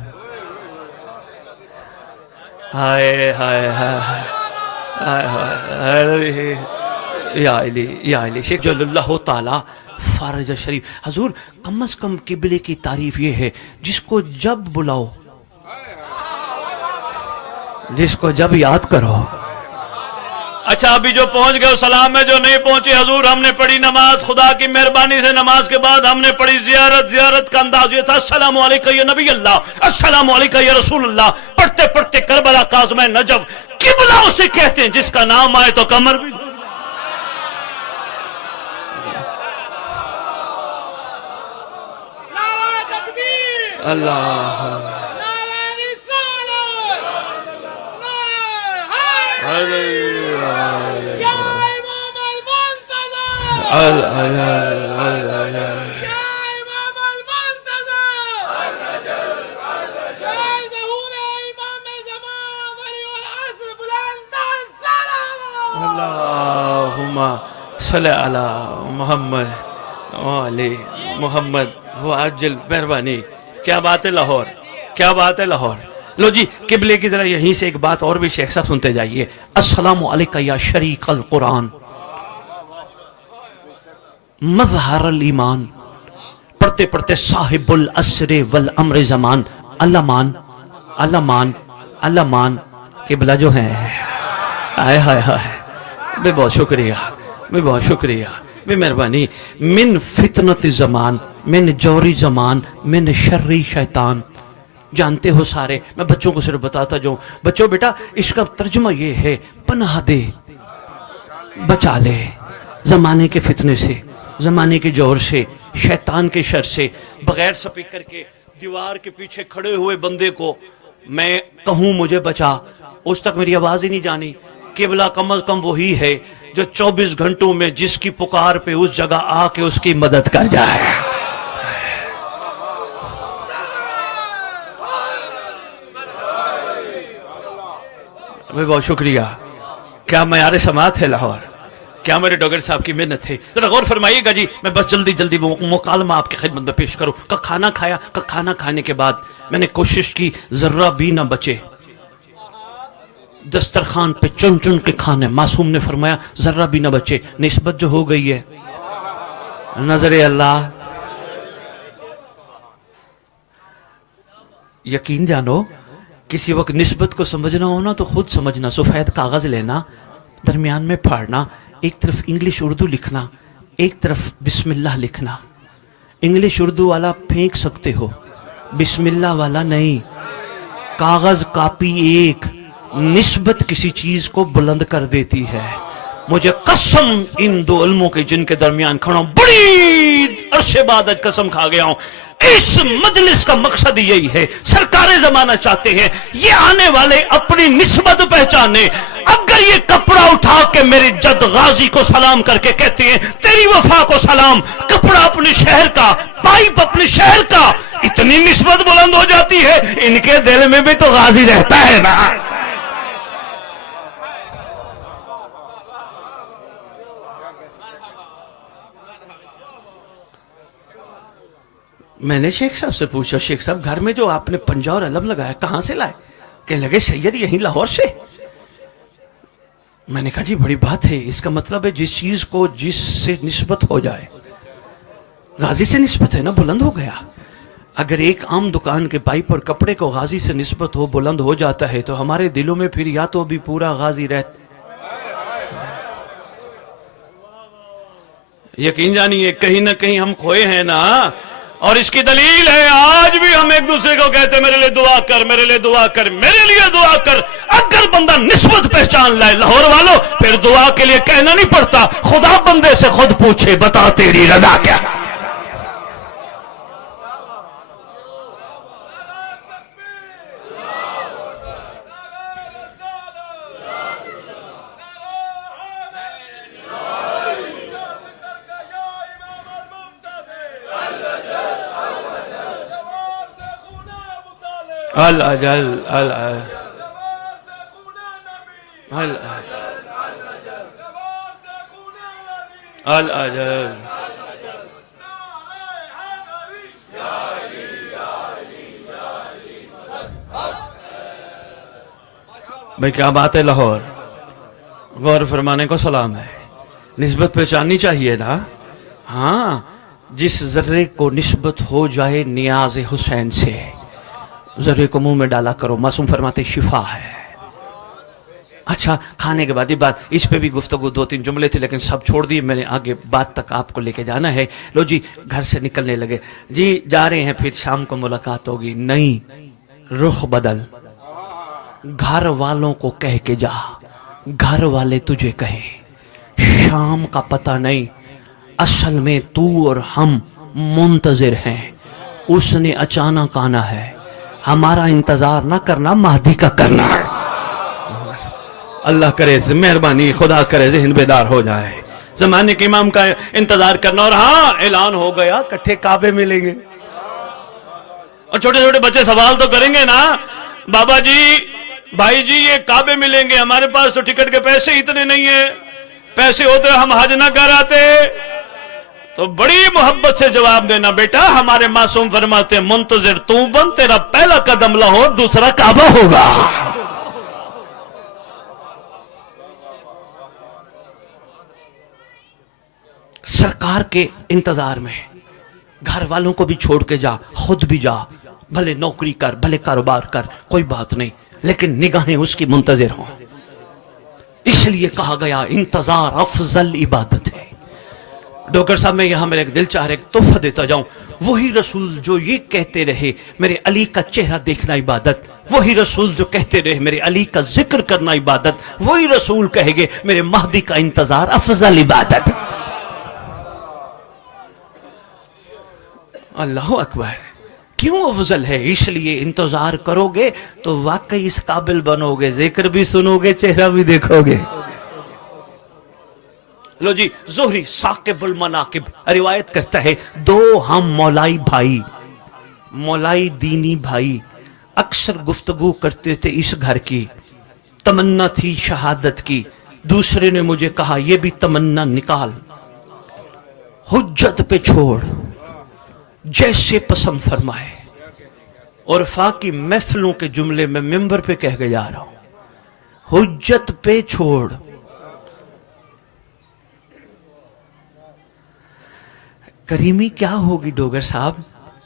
हाय हाय हाय हाय हाय, या अली शेख जल्लल्लाहु ताला फारज शरीफ। हजूर कम से कम किबले की तारीफ ये है जिसको जब बुलाओ, जिसको जब याद करो। अच्छा अभी जो पहुंच गए सलाम है, जो नहीं पहुंचे हजूर हमने पढ़ी नमाज, खुदा की मेहरबानी से नमाज के बाद हमने पढ़ी जियारत का अंदाज ये था अस्सलामु अलैका या नबी अल्लाह, अस्सलामु अलैका या रसूल अल्लाह। पढ़ते पढ़ते करबला काज़िम नजफ, किबला उसे कहते हैं जिसका नाम आए तो कमर भी। अल्लाह सल्ले अला मोहम्मद वाले मोहम्मद वो अज्जल मेहरबानी। क्या बात है लाहौर, क्या बात है लाहौर। लो जी किबले की तरह यहीं से एक बात और भी शेख साहब सुनते जाइए। अस्सलामु अलैका या शरीक अल कुरान मज़हर अल ईमान। पढ़ते पढ़ते साहिबुल असरे वल अम्र ज़मान, अल्लाह मान अल्लाह मान अल्लाह मान। किबला जो है हाय हाय हाय, बे बहुत शुक्रिया, बे बहुत शुक्रिया, बे मेहरबानी। मिन फितनत ज़मान, मिन जौरी ज़मान, मिन शर्री शैतान। जानते हो सारे, मैं बच्चों को सिर्फ बताता जाऊं, बच्चों बेटा इसका तर्जुमा ये है पनाह दे, बचा ले जमाने के फितने से, जमाने के जोर से, शैतान के शर से। बगैर स्पीकर के दीवार के पीछे खड़े हुए बंदे को मैं कहूं मुझे बचा, उस तक मेरी आवाज ही नहीं जानी। किबला कम अज कम वही है जो 24 घंटों में जिसकी पुकार पे उस जगह आके उसकी मदद कर जाए। भाई बहुत शुक्रिया। क्या मयार समात है लाहौर, क्या मेरे डॉक्टर साहब की मेहनत है। जरा गौर फरमाइएगा जी, मैं बस जल्दी जल्दी वो मुकालमा आपकी खिदमत में पेश करूं। का खाना खाया, का खाना खाने के बाद मैंने कोशिश की जर्रा भी ना बचे, दस्तरखान पे चुन चुन के खाने। मासूम ने फरमाया जर्रा भी ना बचे, निस्बत जो हो गई है नजरे अल्लाह। यकीन जानो, किसी वक्त निस्बत को समझना हो ना तो खुद समझना। सफेद कागज लेना, दरमियान में फाड़ना, एक तरफ इंग्लिश उर्दू लिखना, एक तरफ बिस्मिल्लाह लिखना। इंग्लिश उर्दू वाला फेंक सकते हो, बिस्मिल्लाह वाला नहीं। कागज कापी एक, निस्बत किसी चीज को बुलंद कर देती है। मुझे कसम इन दो इल्मों के जिनके दरमियान खड़ा हूं, बड़ी अरसे बाद आज कसम खा गया हूं, इस मजलिस का मकसद यही है। सरकारें जमाना चाहते हैं ये आने वाले अपनी निस्बत पहचाने। अगर ये कपड़ा उठा के मेरे जद गाजी को सलाम करके कहते हैं तेरी वफा को सलाम, कपड़ा अपने शहर का, पाइप अपने शहर का, इतनी निस्बत बुलंद हो जाती है, इनके दिल में भी तो गाजी रहता है ना। मैंने शेख साहब से पूछा, शेख साहब घर में जो आपने पंजा और अलम लगाया कहां से लाए? कहने लगे सैयद यहीं लाहौर से। मैंने कहा जी बड़ी बात है, इसका मतलब है जिस चीज को जिससे निस्बत हो जाए, गाजी से निस्बत है ना, बुलंद हो गया। अगर एक आम दुकान के पाइप और कपड़े को गाजी से निस्बत हो, बुलंद हो जाता है, तो हमारे दिलों में फिर या तो भी पूरा गाजी रहता। यकीन जानिए कहीं ना कहीं हम खोए हैं ना। और इसकी दलील है आज भी हम एक दूसरे को कहते हैं मेरे लिए दुआ कर, मेरे लिए दुआ कर, मेरे लिए दुआ कर। अगर बंदा निस्बत पहचान लाए लाहौर वालों, फिर दुआ के लिए कहना नहीं पड़ता, खुदा बंदे से खुद पूछे बता तेरी रजा क्या। अल अजल अल अल अल अजल। भाई क्या बात है लाहौर, गौर फरमाने को सलाम है। निस्बत पहचाननी चाहिए ना। हाँ, जिस जर्रे को निस्बत हो जाए नियाज हुसैन से, जर्रे को मुंह में डाला करो, मासूम फरमाते शिफा है। अच्छा, खाने के बाद ये बात, इस पे भी गुफ्तगू दो तीन जुमले थे लेकिन सब छोड़ दिए मैंने, आगे बात तक आपको लेके जाना है। लो जी, घर से निकलने लगे जी, जा रहे हैं फिर शाम को मुलाकात होगी। नहीं, रुख बदल, घर वालों को कह के जा, घर वाले तुझे कहें। शाम का पता नहीं, असल में तू और हम मुंतजिर हैं, उसने अचानक आना है। हमारा इंतजार ना करना, महदी का करना है। अल्लाह करे मेहरबानी, खुदा करे ज़हन बेदार हो जाए। जमाने के इमाम का इंतजार करना। और हाँ, ऐलान हो गया इकट्ठे काबे मिलेंगे। और छोटे छोटे बच्चे सवाल तो करेंगे ना, बाबा जी, भाई जी, ये काबे मिलेंगे, हमारे पास तो टिकट के पैसे इतने नहीं है, पैसे होते हम हज ना कर आते। तो बड़ी मोहब्बत से जवाब देना, बेटा हमारे मासूम फरमाते मुंतजिर तू बन, तेरा पहला कदम लाहौर, दूसरा काबा होगा। सरकार के इंतजार में घर वालों को भी छोड़ के जा, खुद भी जा, भले नौकरी कर, भले कारोबार कर, कोई बात नहीं, लेकिन निगाहें उसकी मुंतजिर हों। इसलिए कहा गया इंतजार अफजल इबादत है। डॉक्टर साहब, मैं यहां मेरे दिल चाह रहे एक तोहफा देता जाऊं। वही रसूल जो ये कहते रहे मेरे अली का चेहरा देखना इबादत, वही रसूल जो कहते रहे मेरे अली का जिक्र करना इबादत, वही रसूल कहेंगे मेरे महदी का इंतजार अफजल इबादत। अल्लाह अकबर। क्यों अफजल है? इसलिए इंतजार करोगे तो वाकई इस काबिल बनोगे, जिक्र भी सुनोगे, चेहरा भी देखोगे। लो जी, जोहरी साकिबुल मनाकिब रिवायत करता है, दो हम मौलाई भाई, मौलाई दीनी भाई, अक्सर गुफ्तगू करते थे इस घर की। तमन्ना थी शहादत की, दूसरे ने मुझे कहा ये भी तमन्ना निकाल, हुज्जत पे छोड़ जैसे पसंद फरमाए। और फाकी महफिलों के जुमले में मिंबर पे कह के जा रहा हूं, हुज्जत पे छोड़। करीमी क्या होगी डोगर साहब,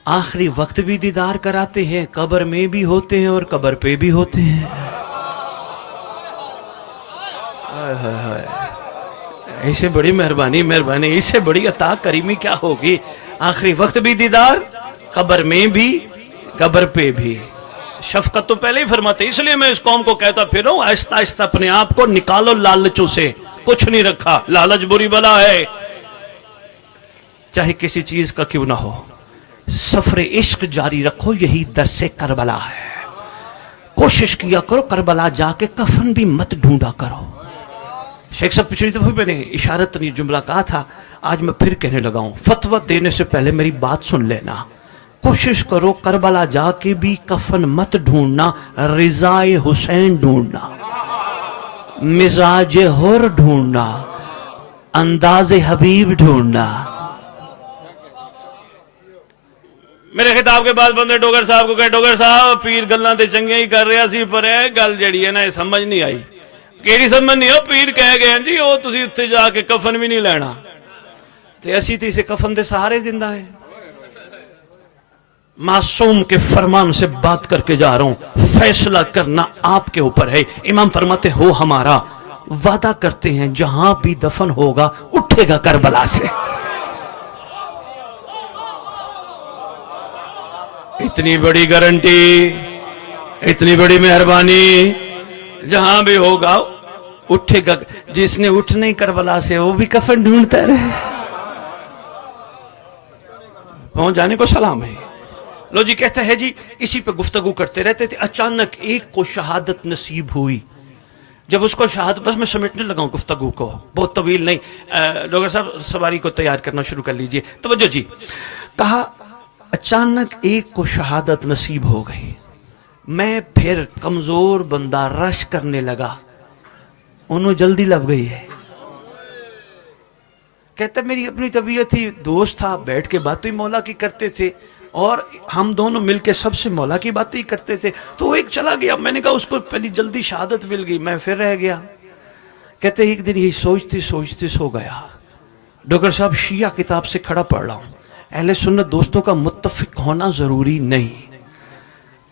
आखिरी वक्त भी दीदार कराते हैं, कब्र में भी होते हैं और कब्र पे भी होते हैं। ऐसे बड़ी मेहरबानी, मेहरबानी, इससे बड़ी अता करीमी क्या होगी। आखिरी वक्त भी दीदार, कब्र में भी, कब्र पे भी। शफकत तो पहले ही फरमाते, इसलिए मैं इस कौम को कहता फिर हूं, आहिस्ता आहिस्ता अपने आप को निकालो लालचों से। कुछ नहीं रखा, लालच बुरी बला है, चाहे किसी चीज का क्यों ना हो। सफर इश्क जारी रखो, यही दर्से करबला है। कोशिश किया करो करबला जाके कफन भी मत ढूंढा करो। शेख साहब पिछली दफा मैंने इशारत नहीं जुमला कहा था, आज मैं फिर कहने लगा हूं, फतवा देने से पहले मेरी बात सुन लेना। कोशिश करो करबला जाके भी कफन मत ढूंढना, रिजाए हुसैन ढूंढना, मिजाज हुर ढूंढना, अंदाजे हबीब ढूंढना। मेरे खिताब के बाद बंदे डोगर साहब को कहे, डोगर साहब पीर गल्लां ते चंगियां ही कर रहा सी, पर यह गल जिहड़ी है ना ये समझ नहीं आई। केड़ी समझ नहीं हो, पीर कह गए जी वो तुसी उत्थे जाके कफन भी नहीं लेना, ते असी ते इसे कफन दे सहारे जिंदा है। मासूम के फरमान से बात करके जा रहा हूं, फैसला करना आपके ऊपर है। इमाम फरमाते हो हमारा वादा करते हैं जहां भी दफन होगा उठेगा करबला से। इतनी बड़ी गारंटी, इतनी बड़ी मेहरबानी, जहां भी होगा उठेगा। जिसने उठने करबला से वो भी कफन ढूंढता रहे, पहुंच जाने को सलाम है। लो जी कहता है जी, इसी पे गुफ्तगू करते रहते थे, अचानक एक को शहादत नसीब हुई। जब उसको शहादत, बस मैं समेटने लगा हूं गुफ्तगू को, बहुत तवील नहीं। डॉक्टर साहब सवारी को तैयार करना शुरू कर लीजिए, तवज्जो जी। कहा अचानक एक को शहादत नसीब हो गई, मैं फिर कमजोर बंदा रश करने लगा, उन्होंने जल्दी लग गई है। कहता मेरी अपनी तबीयत थी, दोस्त था, बैठ के बातें मौला की करते थे और हम दोनों मिलके सबसे मौला की बातें ही करते थे। तो एक चला गया, मैंने कहा उसको पहली जल्दी शहादत मिल गई, मैं फिर रह गया। कहते एक दिन यही सोचते सोचते सो गया। डॉक्टर साहब शिया किताब से खड़ा पढ़ रहा हूं, अहले सुन्नत दोस्तों का मुत्तफिक होना जरूरी नहीं।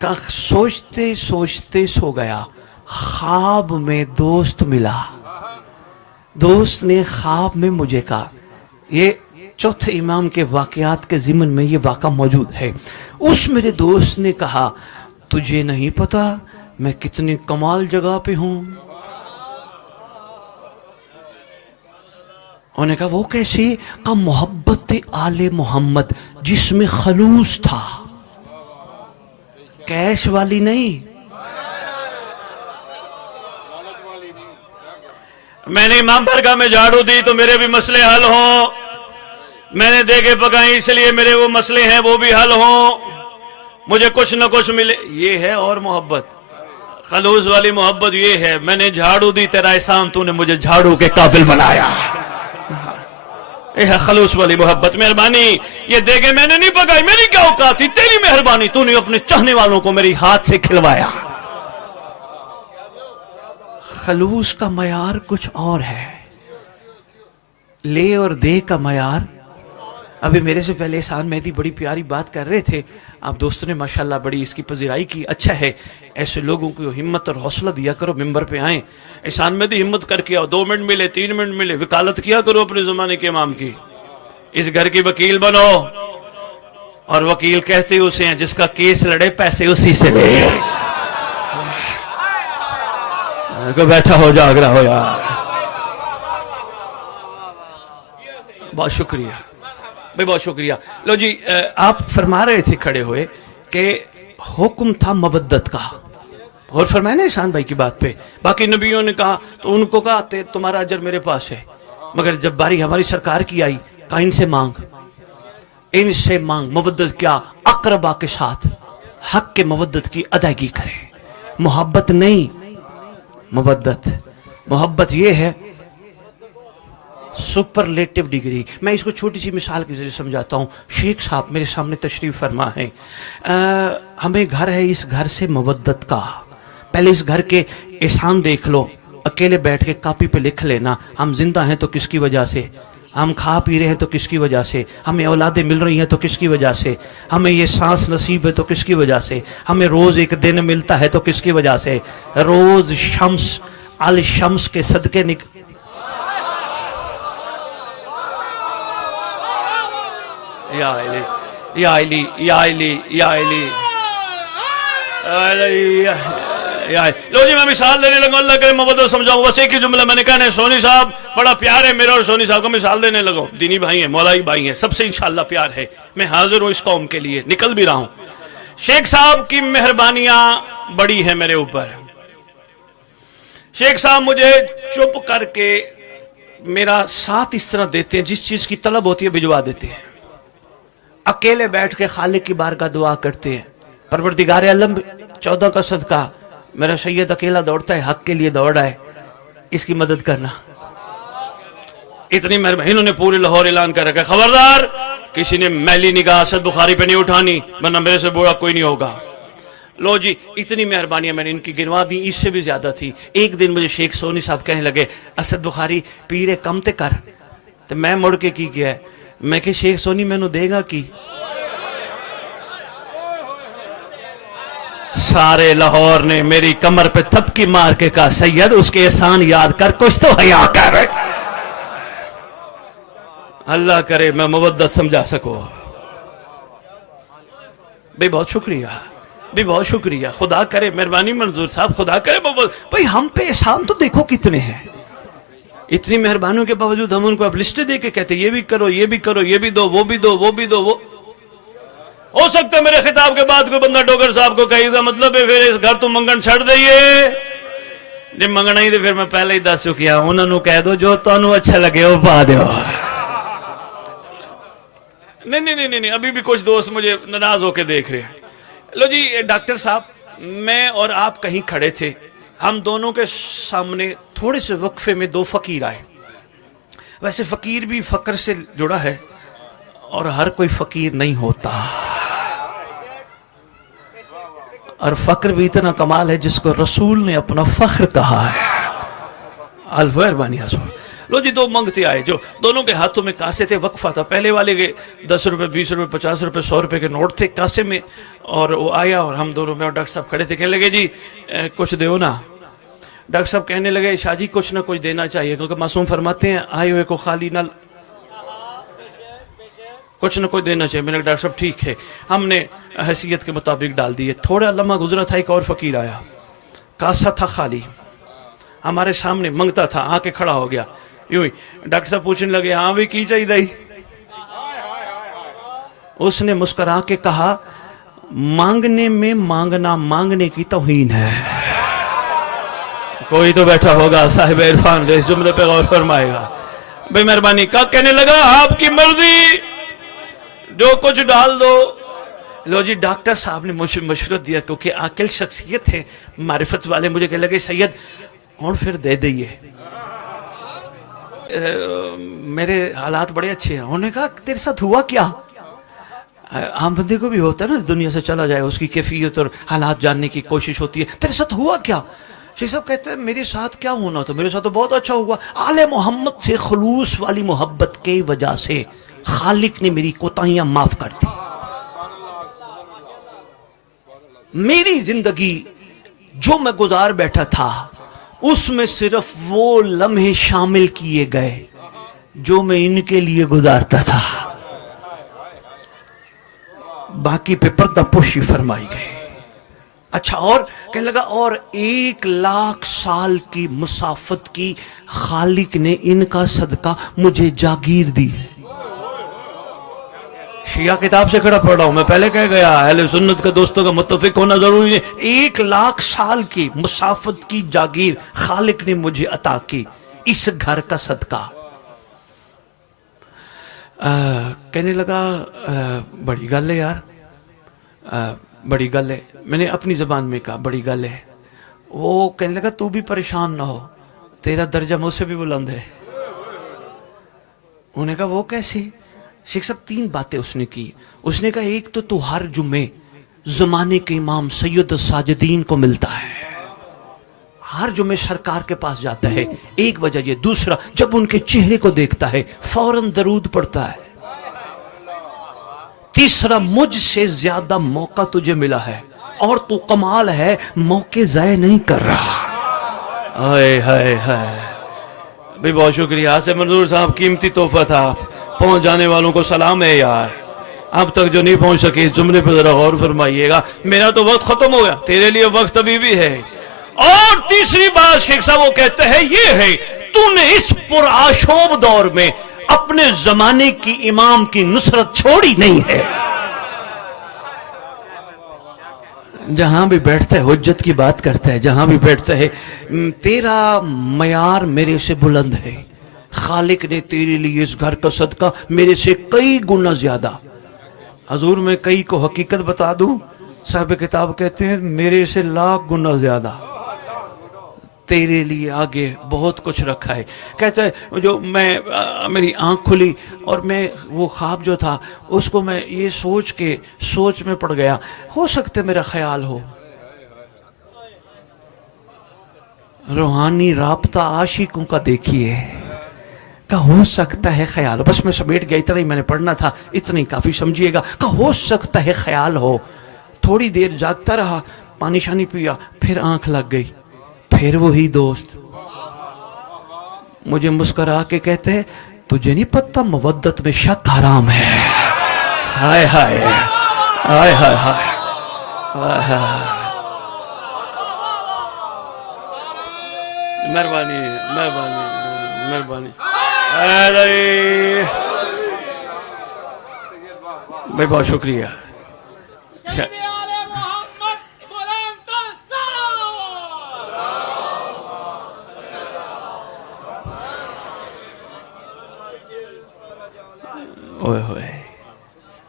का सोचते सोचते सो गया, ख्वाब में दोस्त मिला, दोस्त ने ख्वाब में मुझे कहा, ये चौथे इमाम के वाकयात के ज़िमन में ये वाक़ा मौजूद है। उस मेरे दोस्त ने कहा तुझे नहीं पता मैं कितनी कमाल जगह पे हूं। उन्होंने कहा वो कैसे? का मोहब्बत आले मोहम्मद जिसमें खलूस था, कैश वाली नहीं। मैंने इमाम बारगाह में झाड़ू दी तो मेरे भी मसले हल हों, मैंने देखे पकाई इसलिए मेरे वो मसले हैं वो भी हल हों, मुझे कुछ न कुछ मिले। ये है और मोहब्बत, खलूस वाली मोहब्बत ये है, मैंने झाड़ू दी तेरा एहसान, तूने मुझे झाड़ू के काबिल बनाया। ये है खलूस वाली मोहब्बत, मेहरबानी। ये देखे मैंने नहीं पकाई, मेरी क्या औकात थी, तेरी मेहरबानी, तूने अपने चाहने वालों को मेरी हाथ से खिलवाया। खलूस का मयार कुछ और है, ले और दे का मयार। अभी मेरे से पहले एहसान मेहदी बड़ी प्यारी बात कर रहे थे, आप दोस्तों ने माशाल्लाह बड़ी इसकी पजीराई की। अच्छा है, ऐसे लोगों को हिम्मत और हौसला दिया करो, मिंबर पे आए। एहसान मेहदी हिम्मत करके आओ, 2 मिनट मिले 3 मिनट मिले, वकालत किया करो अपने जमाने के इमाम की। इस घर की वकील बनो, और वकील कहते उसे हैं जिसका केस लड़े पैसे उसी से ले। को बैठा हो जाग रहा हो यार, बहुत शुक्रिया भाई, बहुत शुक्रिया। लो जी, आप फरमा रहे थे खड़े हुए कि हुक्म था मवद्दत का, और फरमाया ना ईशान भाई की बात पे। बाकी नबियों ने कहा तो उनको कहा तुम्हारा अजर मेरे पास है, मगर जब बारी हमारी सरकार की आई कहा इनसे मांग, इनसे मांग। मवद्दत क्या? अकरबा के साथ हक के मवद्दत की अदायगी करे, मोहब्बत नहीं, मुबद्दत, मोहब्बत ये है सुपरलेटिव डिग्री। मैं इसको छोटी सी मिसाल के जरिए समझाता हूँ। शेख साहब मेरे सामने तशरीफ फरमा है, हमें घर है, इस घर से मोहब्बत का, पहले इस घर के एहसान देख लो। अकेले बैठ के कॉपी पे लिख लेना, हम जिंदा हैं तो किसकी वजह से, हम खा पी रहे हैं तो किसकी वजह से, हमें औलादें मिल रही हैं तो किसकी वजह से, हमें ये सांस नसीब है तो किसकी वजह से, हमें रोज एक दिन मिलता है तो किसकी वजह से। रोज शम्स अल शम्स के सदके या अली या अली या अली या अली लो जी, मैं मिसाल देने लगा, अल्लाह करे मोहब्बत समझाऊं। बस एक ही जुमला मैंने कहना है, सोनी साहब बड़ा प्यार है मेरा और सोनी साहब को मिसाल देने लगा। दीनी भाई हैं, मौलाई भाई हैं, सबसे इंशाअल्लाह प्यार है। मैं हाजिर हूं इस कौम के लिए, निकल भी रहा हूं। शेख साहब की मेहरबानियां बड़ी है मेरे ऊपर। शेख साहब मुझे चुप करके मेरा साथ इस तरह देते हैं, जिस चीज की तलब होती है भिजवा देते हैं। अकेले बैठ के खालिक की बारगाह दुआ करते हैं, परवरदिगार आलम 14 का सदका, मेरा सैयद अकेला दौड़ता है, हक के लिए दौड़ रहा है, इसकी मदद करना। इतनी मेहरबानी। इन्होंने पूरे लाहौर ऐलान कर रखा, खबरदार किसी ने मैली निगाह असद बुखारी पे नहीं उठानी, वरना मेरे से बुरा कोई नहीं होगा। लो जी, इतनी मेहरबानियां मैंने इनकी गिनवा दी, इससे भी ज्यादा थी। एक दिन मुझे शेख सोनी साहब कहने लगे, असद बुखारी पीरे कम ते कर। तो मैं मुड़ के की किया है, मैं कि शेख सोनी मैनू देगा की। सारे लाहौर ने मेरी कमर पे थपकी मार के कहा, सैयद उसके एहसान याद कर, कुछ तो हया कर। अल्लाह करे मैं मुबद्दत समझा सको। भाई बहुत शुक्रिया, भाई बहुत शुक्रिया, खुदा करे मेहरबानी मंजूर साहब, खुदा करे भाई हम पे एहसान तो देखो कितने हैं। इतनी मेहरबानियों के बावजूद हम उनको अब लिस्टें दे के कहते ये भी करो, ये भी करो, ये भी दो, वो भी दो, वो भी दो। वो हो सकता है मेरे खिताब के बाद कोई बंदा डोगर साहब को कही, मतलब है फिर इस घर तो मंगन छड़ दईए। जे मंगना ही तो फिर मैं पहले ही दस चुकिया, उन्होंने कह दो जो तुहानू अच्छा लगे वो पा दो। नहीं नहीं नहीं नहीं, अभी भी कुछ दोस्त मुझे नाराज होके देख रहे हैं। लो जी डॉक्टर साहब, मैं और आप कहीं खड़े थे, हम दोनों के सामने थोड़े से वक्फे में दो फकीर आए। वैसे फकीर भी फकर से जुड़ा है और हर कोई फकीर नहीं होता, और फक्र भी इतना कमाल है जिसको रसूल ने अपना फख्र कहा है। अल्फरबानिया। लो जी, दो मंगते आए जो दोनों के हाथों में कासे थे, वक्फा था। पहले वाले के 10 रुपए, 20 रुपए, 50 रुपए, 100 रुपए के नोट थे कासे में, और वो आया और हम दोनों में और डॉक्टर साहब खड़े थे। कहने लगे जी कुछ दो ना। डॉक्टर साहब कहने लगे शाहजी कुछ ना कुछ देना चाहिए, क्योंकि मासूम फरमाते हैं आए हुए को खाली ना, कुछ ना कुछ देना चाहिए। मैंने कहा डॉक्टर साहब ठीक है, हमने हैसियत के मुताबिक डाल दिए। थोड़ा लम्हा गुजरा था, एक और फकीर आया, कासा था खाली, हमारे सामने मंगता था, आके खड़ा हो गया। यूं ही डॉक्टर साहब पूछने लगे हाँ भी की चाहिए दई। उसने मुस्कुरा के कहा मांगने में मांगना मांगने की तौहीन है। कोई तो बैठा होगा साहिब इरफान इस जुमले पे गौर फरमाएगा। भाई मेहरबानी का कहने लगा आपकी मर्जी, जो कुछ डाल दो। लो जी, डॉक्टर साहब ने मुझे मशवरा दिया, क्योंकि आकिल शख्सियत है, मारिफत वाले। मुझे कहने लगे सैयद और फिर दे दइए, मेरे हालात बड़े अच्छे हैं। उन्होंने कहा तेरे साथ हुआ क्या? आम बंदे को भी होता है ना, दुनिया से चला जाए उसकी कैफियत और हालात जानने की कोशिश होती है। तेरे साथ हुआ क्या? शेख साहब कहते हैं मेरे साथ क्या होना था, मेरे साथ तो बहुत अच्छा हुआ। आले मोहम्मद से खुलूस वाली मोहब्बत की वजह से खालिक ने मेरी कोताहियां माफ कर दी। मेरी जिंदगी जो मैं गुजार बैठा था उसमें सिर्फ वो लम्हे शामिल किए गए जो मैं इनके लिए गुजारता था, बाकी पे पर्दा पोशी फरमाई गई। अच्छा, और कहने लगा और 1,00,000 साल की मुसाफत की खालिक ने इनका सदका मुझे जागीर दी है। शिया किताब से खड़ा पढ़ रहा हूं मैं, पहले कह गया अहले सुन्नत के दोस्तों का मुत्तफिक होना जरूरी है। 1,00,000 साल की मुसाफत की जागीर खालिक ने मुझे अता की, इस घर का सदका। कहने लगा बड़ी गल है यार, बड़ी गल है। मैंने अपनी जबान में कहा बड़ी गल है। वो कहने लगा तू भी परेशान ना हो, तेरा दर्जा मुझसे भी बुलंद है। उन्होंने कहा वो कैसे? शेख साहब 3 बातें उसने की। उसने कहा एक तो तू हर जुम्मे जमाने के इमाम सैयद साजिदीन को मिलता है, हर जुम्मे सरकार के पास जाता है, एक वजह ये। दूसरा, जब उनके चेहरे को देखता है फौरन दरूद पढ़ता है। तीसरा, मुझसे ज्यादा मौका तुझे मिला है और तू कमाल है, मौके जाया नहीं कर रहा। हाय हाय हाय भाई, बहुत शुक्रिया से मंजूर साहब, कीमती तोहफा था। पहुंच जाने वालों को सलाम है यार, अब तक जो नहीं पहुंच सके इस जुमले पर जरा गौर फरमाइएगा। मेरा तो वक्त खत्म हो गया, तेरे लिए वक्त अभी भी है। और तीसरी बात शेख साहब वो कहते हैं ये है, तूने इस पुरआशोब दौर में अपने जमाने की इमाम की नुसरत छोड़ी नहीं है। जहां भी बैठता है हुज्जत की बात करता है, जहां भी बैठता है तेरा मयार मेरे से बुलंद है, खालिक ने तेरे लिए इस घर का सदका मेरे से कई गुना ज्यादा। हजूर मैं कई को हकीकत बता दूं, साहब किताब कहते हैं मेरे से लाख गुना ज्यादा तेरे लिए आगे बहुत कुछ रखा है। कहता है जो मैं मेरी आंख खुली और मैं वो ख्वाब जो था उसको मैं ये सोच में पड़ गया, हो सकता है मेरा ख्याल हो। रूहानी राब्ता आशिकों का देखिए, का हो सकता है ख्याल हो। बस मैं समेट गया, इतना ही मैंने पढ़ना था, इतनी काफी समझिएगा। का हो सकता है ख्याल हो। थोड़ी देर जागता रहा, पानी शानी पिया, फिर आंख लग गई, फिर वही दोस्त मुझे मुस्कुरा के कहते हैं तुझे नहीं पता मवद्दत में शक हराम है। हाय हाय हाय हाय हाय, मेहरबानी मेहरबानी मेहरबानी भाई, बहुत शुक्रिया। ओए होए,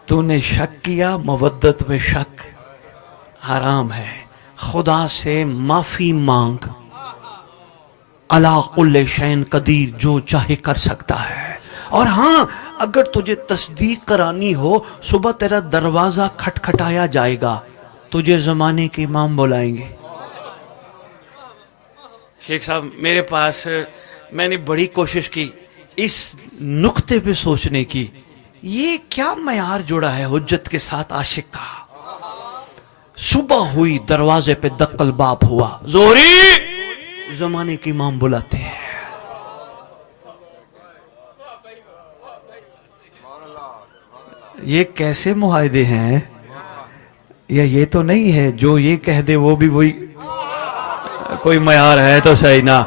तूने शक किया, मवद्दत में शक हराम है। खुदा से माफी मांग, अला कुल्ले शैन कदीर, जो चाहे कर सकता है। और हाँ, अगर तुझे तस्दीक करानी हो, सुबह तेरा दरवाजा खटखटाया जाएगा, तुझे जमाने के इमाम बुलाएंगे। शेख साहब मेरे पास, मैंने बड़ी कोशिश की इस नुक्ते पे सोचने की, ये क्या मयार जुड़ा है हुज्जत के साथ आशिक का। सुबह हुई, दरवाजे पे दक्कल बाप हुआ, जोहरी जमाने के इमाम बुलाते हैं। ये कैसे मुहायदे हैं? या ये तो नहीं है जो ये कह दे वो भी वही कोई मयार है तो सही ना।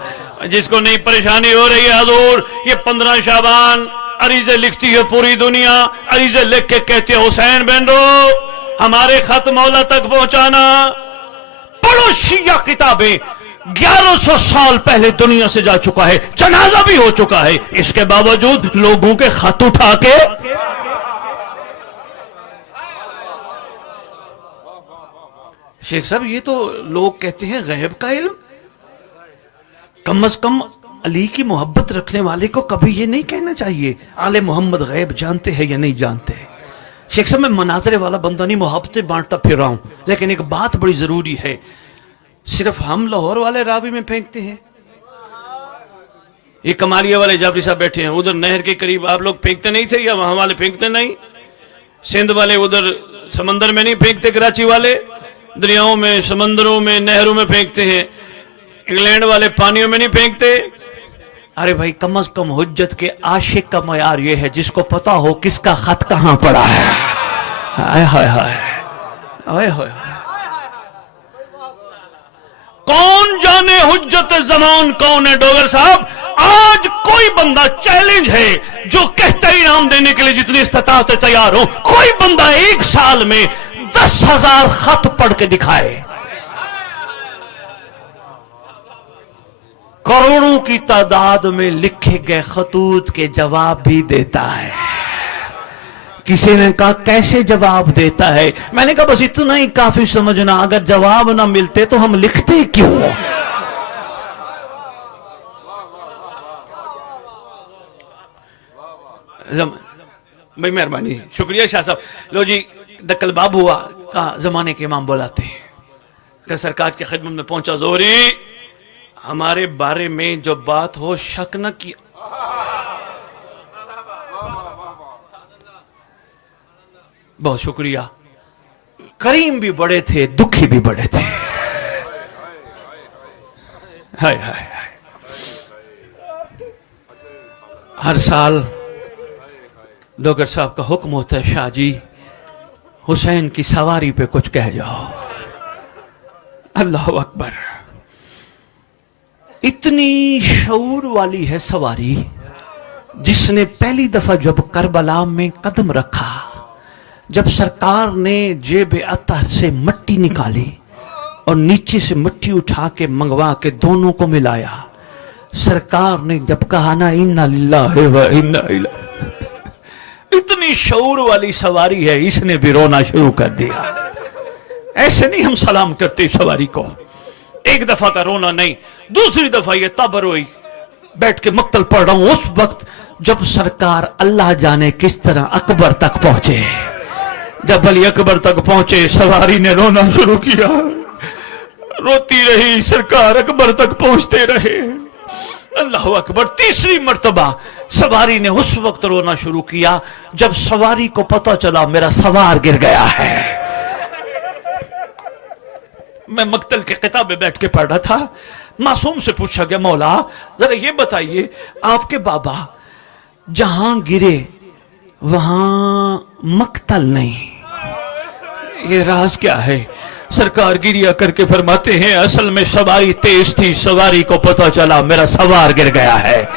जिसको नहीं परेशानी हो रही है हजूर, ये 15 शाबान अरीजे लिखती है पूरी दुनिया, अरीजे लिख के कहती है हुसैन बहनों हमारे खत मौला तक पहुंचाना। पढ़ो शिया किताबें, 1100 साल पहले दुनिया से जा चुका है, जनाजा भी हो चुका है, इसके बावजूद लोगों के खत उठा के शेख साहब ये तो लोग कहते हैं गैब का इल्म। कम अज कम अली की मोहब्बत रखने वाले को कभी ये नहीं कहना चाहिए आले मोहम्मद गैब जानते हैं या नहीं जानते। शेख साहब मैं मनाजरे वाला बंदा नहीं, मोहब्बतें बांटता फिर रहा हूं, लेकिन एक बात बड़ी जरूरी है, सिर्फ हम लाहौर वाले रावी में फेंकते हैं। ये कमालिया वाले जाफरी साहब बैठे हैं, उधर नहर के करीब आप लोग फेंकते नहीं थे या वहां वाले फेंकते नहीं? सिंध वाले उधर समंदर में नहीं फेंकते, कराची वाले दरियाओं में, समंदरों में, नहरों में फेंकते हैं, इंग्लैंड वाले पानियों में नहीं फेंकते। अरे भाई कम अज कम हुज्जत के आशिक का मयार ये है जिसको पता हो किसका खत कहां पड़ा है। हाय हाय हाय हाय हाय, कौन जाने हुज्जत ज़मान कौन है। डोगर साहब आज कोई बंदा चैलेंज है जो कहता ही इनाम देने के लिए जितनी इस्तिताअत तैयार हो, कोई बंदा एक साल में 10,000 खत पढ़ के दिखाए, करोड़ों की तादाद में लिखे गए खतूत के जवाब भी देता है। किसी ने कहा कैसे जवाब देता है? मैंने कहा बस इतना ही काफी समझना, अगर जवाब ना मिलते तो हम लिखते क्यों? भाई मेहरबानी, शुक्रिया शाह साहब। लो जी, दक्कल बाब हुआ, कहा जमाने के इमाम बुलाते हैं। क्या सरकार की खिदमत में पहुंचा, जोरी हमारे बारे में जो बात हो शक न की। बहुत शुक्रिया। करीम भी बड़े थे, दुखी भी बड़े थे। हाय हाय हाय। हर साल डॉक्टर साहब का हुक्म होता है, शाह जी हुसैन की सवारी पे कुछ कह जाओ। अल्लाह अकबर। इतनी शऊर वाली है सवारी, जिसने पहली दफा जब करबला में कदम रखा, जब सरकार ने जेब अतर से मिट्टी निकाली और नीचे से मिट्टी उठा के मंगवा के दोनों को मिलाया, सरकार ने जब कहा ना इन्ना लिल्लाहि व इन्ना इलैहि, इतनी शऊर वाली सवारी है, इसने भी रोना शुरू कर दिया। ऐसे नहीं हम सलाम करते सवारी को। एक दफा का रोना नहीं, दूसरी दफा ये तब रोई। बैठ के मक्तल पढ़ रहा हूं उस वक्त जब सरकार अल्लाह जाने किस तरह अकबर तक पहुंचे। जब अली अकबर तक पहुंचे, सवारी ने रोना शुरू किया। रोती रही सरकार, अकबर तक पहुंचते रहे। अल्लाह अकबर। तीसरी मर्तबा सवारी ने उस वक्त रोना शुरू किया जब सवारी को पता चला मेरा सवार गिर गया है। मैं मक्तल के किताब में बैठ के पढ़ रहा था, मासूम से पूछा गया, मौला जरा ये बताइए आपके बाबा जहां गिरे वहां मक्तल नहीं, ये राज क्या है? सरकार गिरिया करके फरमाते हैं असल में सवारी तेज थी, सवारी को पता चला मेरा सवार गिर गया है।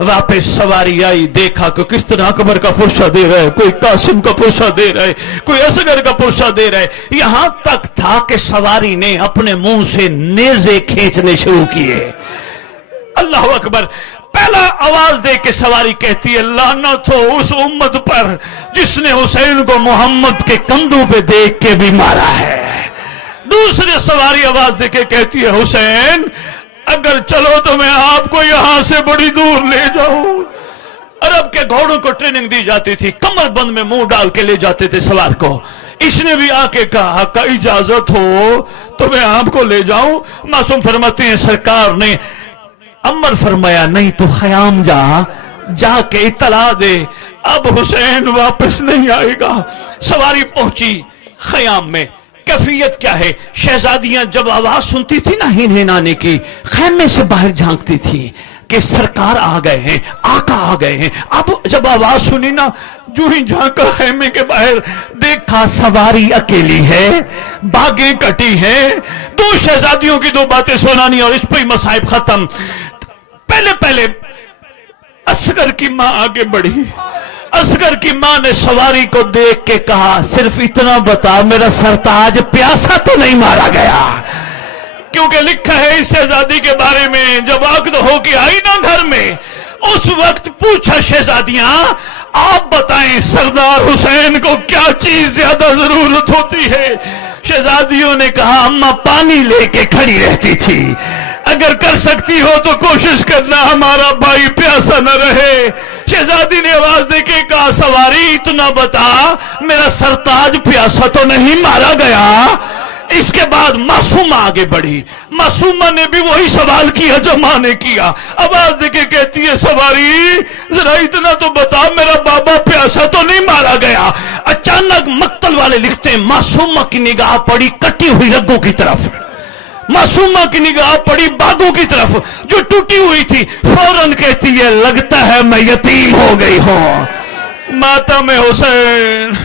वापस सवारी आई, देखा कि किस तरह अकबर का पुरसा दे रहा है, कोई कासिम का पुरसा दे रहा है, कोई असगर का पुरसा दे रहा है। यहां तक था कि सवारी ने अपने मुंह से नेज़े खींचने शुरू किए। अल्लाह अकबर। पहला आवाज दे के सवारी कहती है लानत हो उस उम्मत पर जिसने हुसैन को मोहम्मद के कंधों पे देख के भी मारा है। दूसरी सवारी आवाज दे के कहती है हुसैन अगर चलो तो मैं आपको यहां से बड़ी दूर ले जाऊं। अरब के घोड़ों को ट्रेनिंग दी जाती थी, कमर बंद में मुंह डाल के ले जाते थे सवार को। इसने भी आके कहा का इजाजत हो तो मैं आपको ले जाऊं। मासूम फरमाते हैं सरकार ने अमर फरमाया नहीं तो खयाम जाके इतला दे अब हुसैन वापस नहीं आएगा। सवारी पहुंची खयाम में। कैफियत क्या है? शहजादियां जब आवाज सुनती थी ना हिनहिनाने की, खैमे से बाहर झांकती थी कि सरकार आ गए हैं, आका आ गए हैं। अब जब आवाज सुनी ना, जो ही झांका खैमे के बाहर, देखा सवारी अकेली है, बागें कटी हैं। दो शहजादियों की दो बातें सुनानी और इस पर ही मसाइब खत्म। पहले असगर की मां आगे बढ़ी। असगर की मां ने सवारी को देख के कहा सिर्फ इतना बता मेरा सरताज प्यासा तो नहीं मारा गया। क्योंकि लिखा है इस शहजादी के बारे में जब आकद होके आई ना घर में, उस वक्त पूछा शहजादियां आप बताएं सरदार हुसैन को क्या चीज ज्यादा जरूरत होती है। शहजादियों ने कहा अम्मा पानी लेके खड़ी रहती थी, अगर कर सकती हो तो कोशिश करना हमारा भाई प्यासा न रहे। शहजादी ने आवाज देके कहा सवारी इतना बता मेरा सरताज प्यासा तो नहीं मारा गया। इसके बाद मासूमा आगे बढ़ी। मासूमा ने भी वही सवाल किया जो मां ने किया। आवाज देके कहती है सवारी जरा इतना तो बता मेरा बाबा प्यासा तो नहीं मारा गया। अचानक मक्तल वाले लिखते हैं मासूमा की निगाह पड़ी कटी हुई रगों की तरफ, मासूमा की निगाह पड़ी बागों की तरफ जो टूटी हुई थी। फौरन कहती है लगता है मैं यतीम हो गई हूं। माता में हुसैन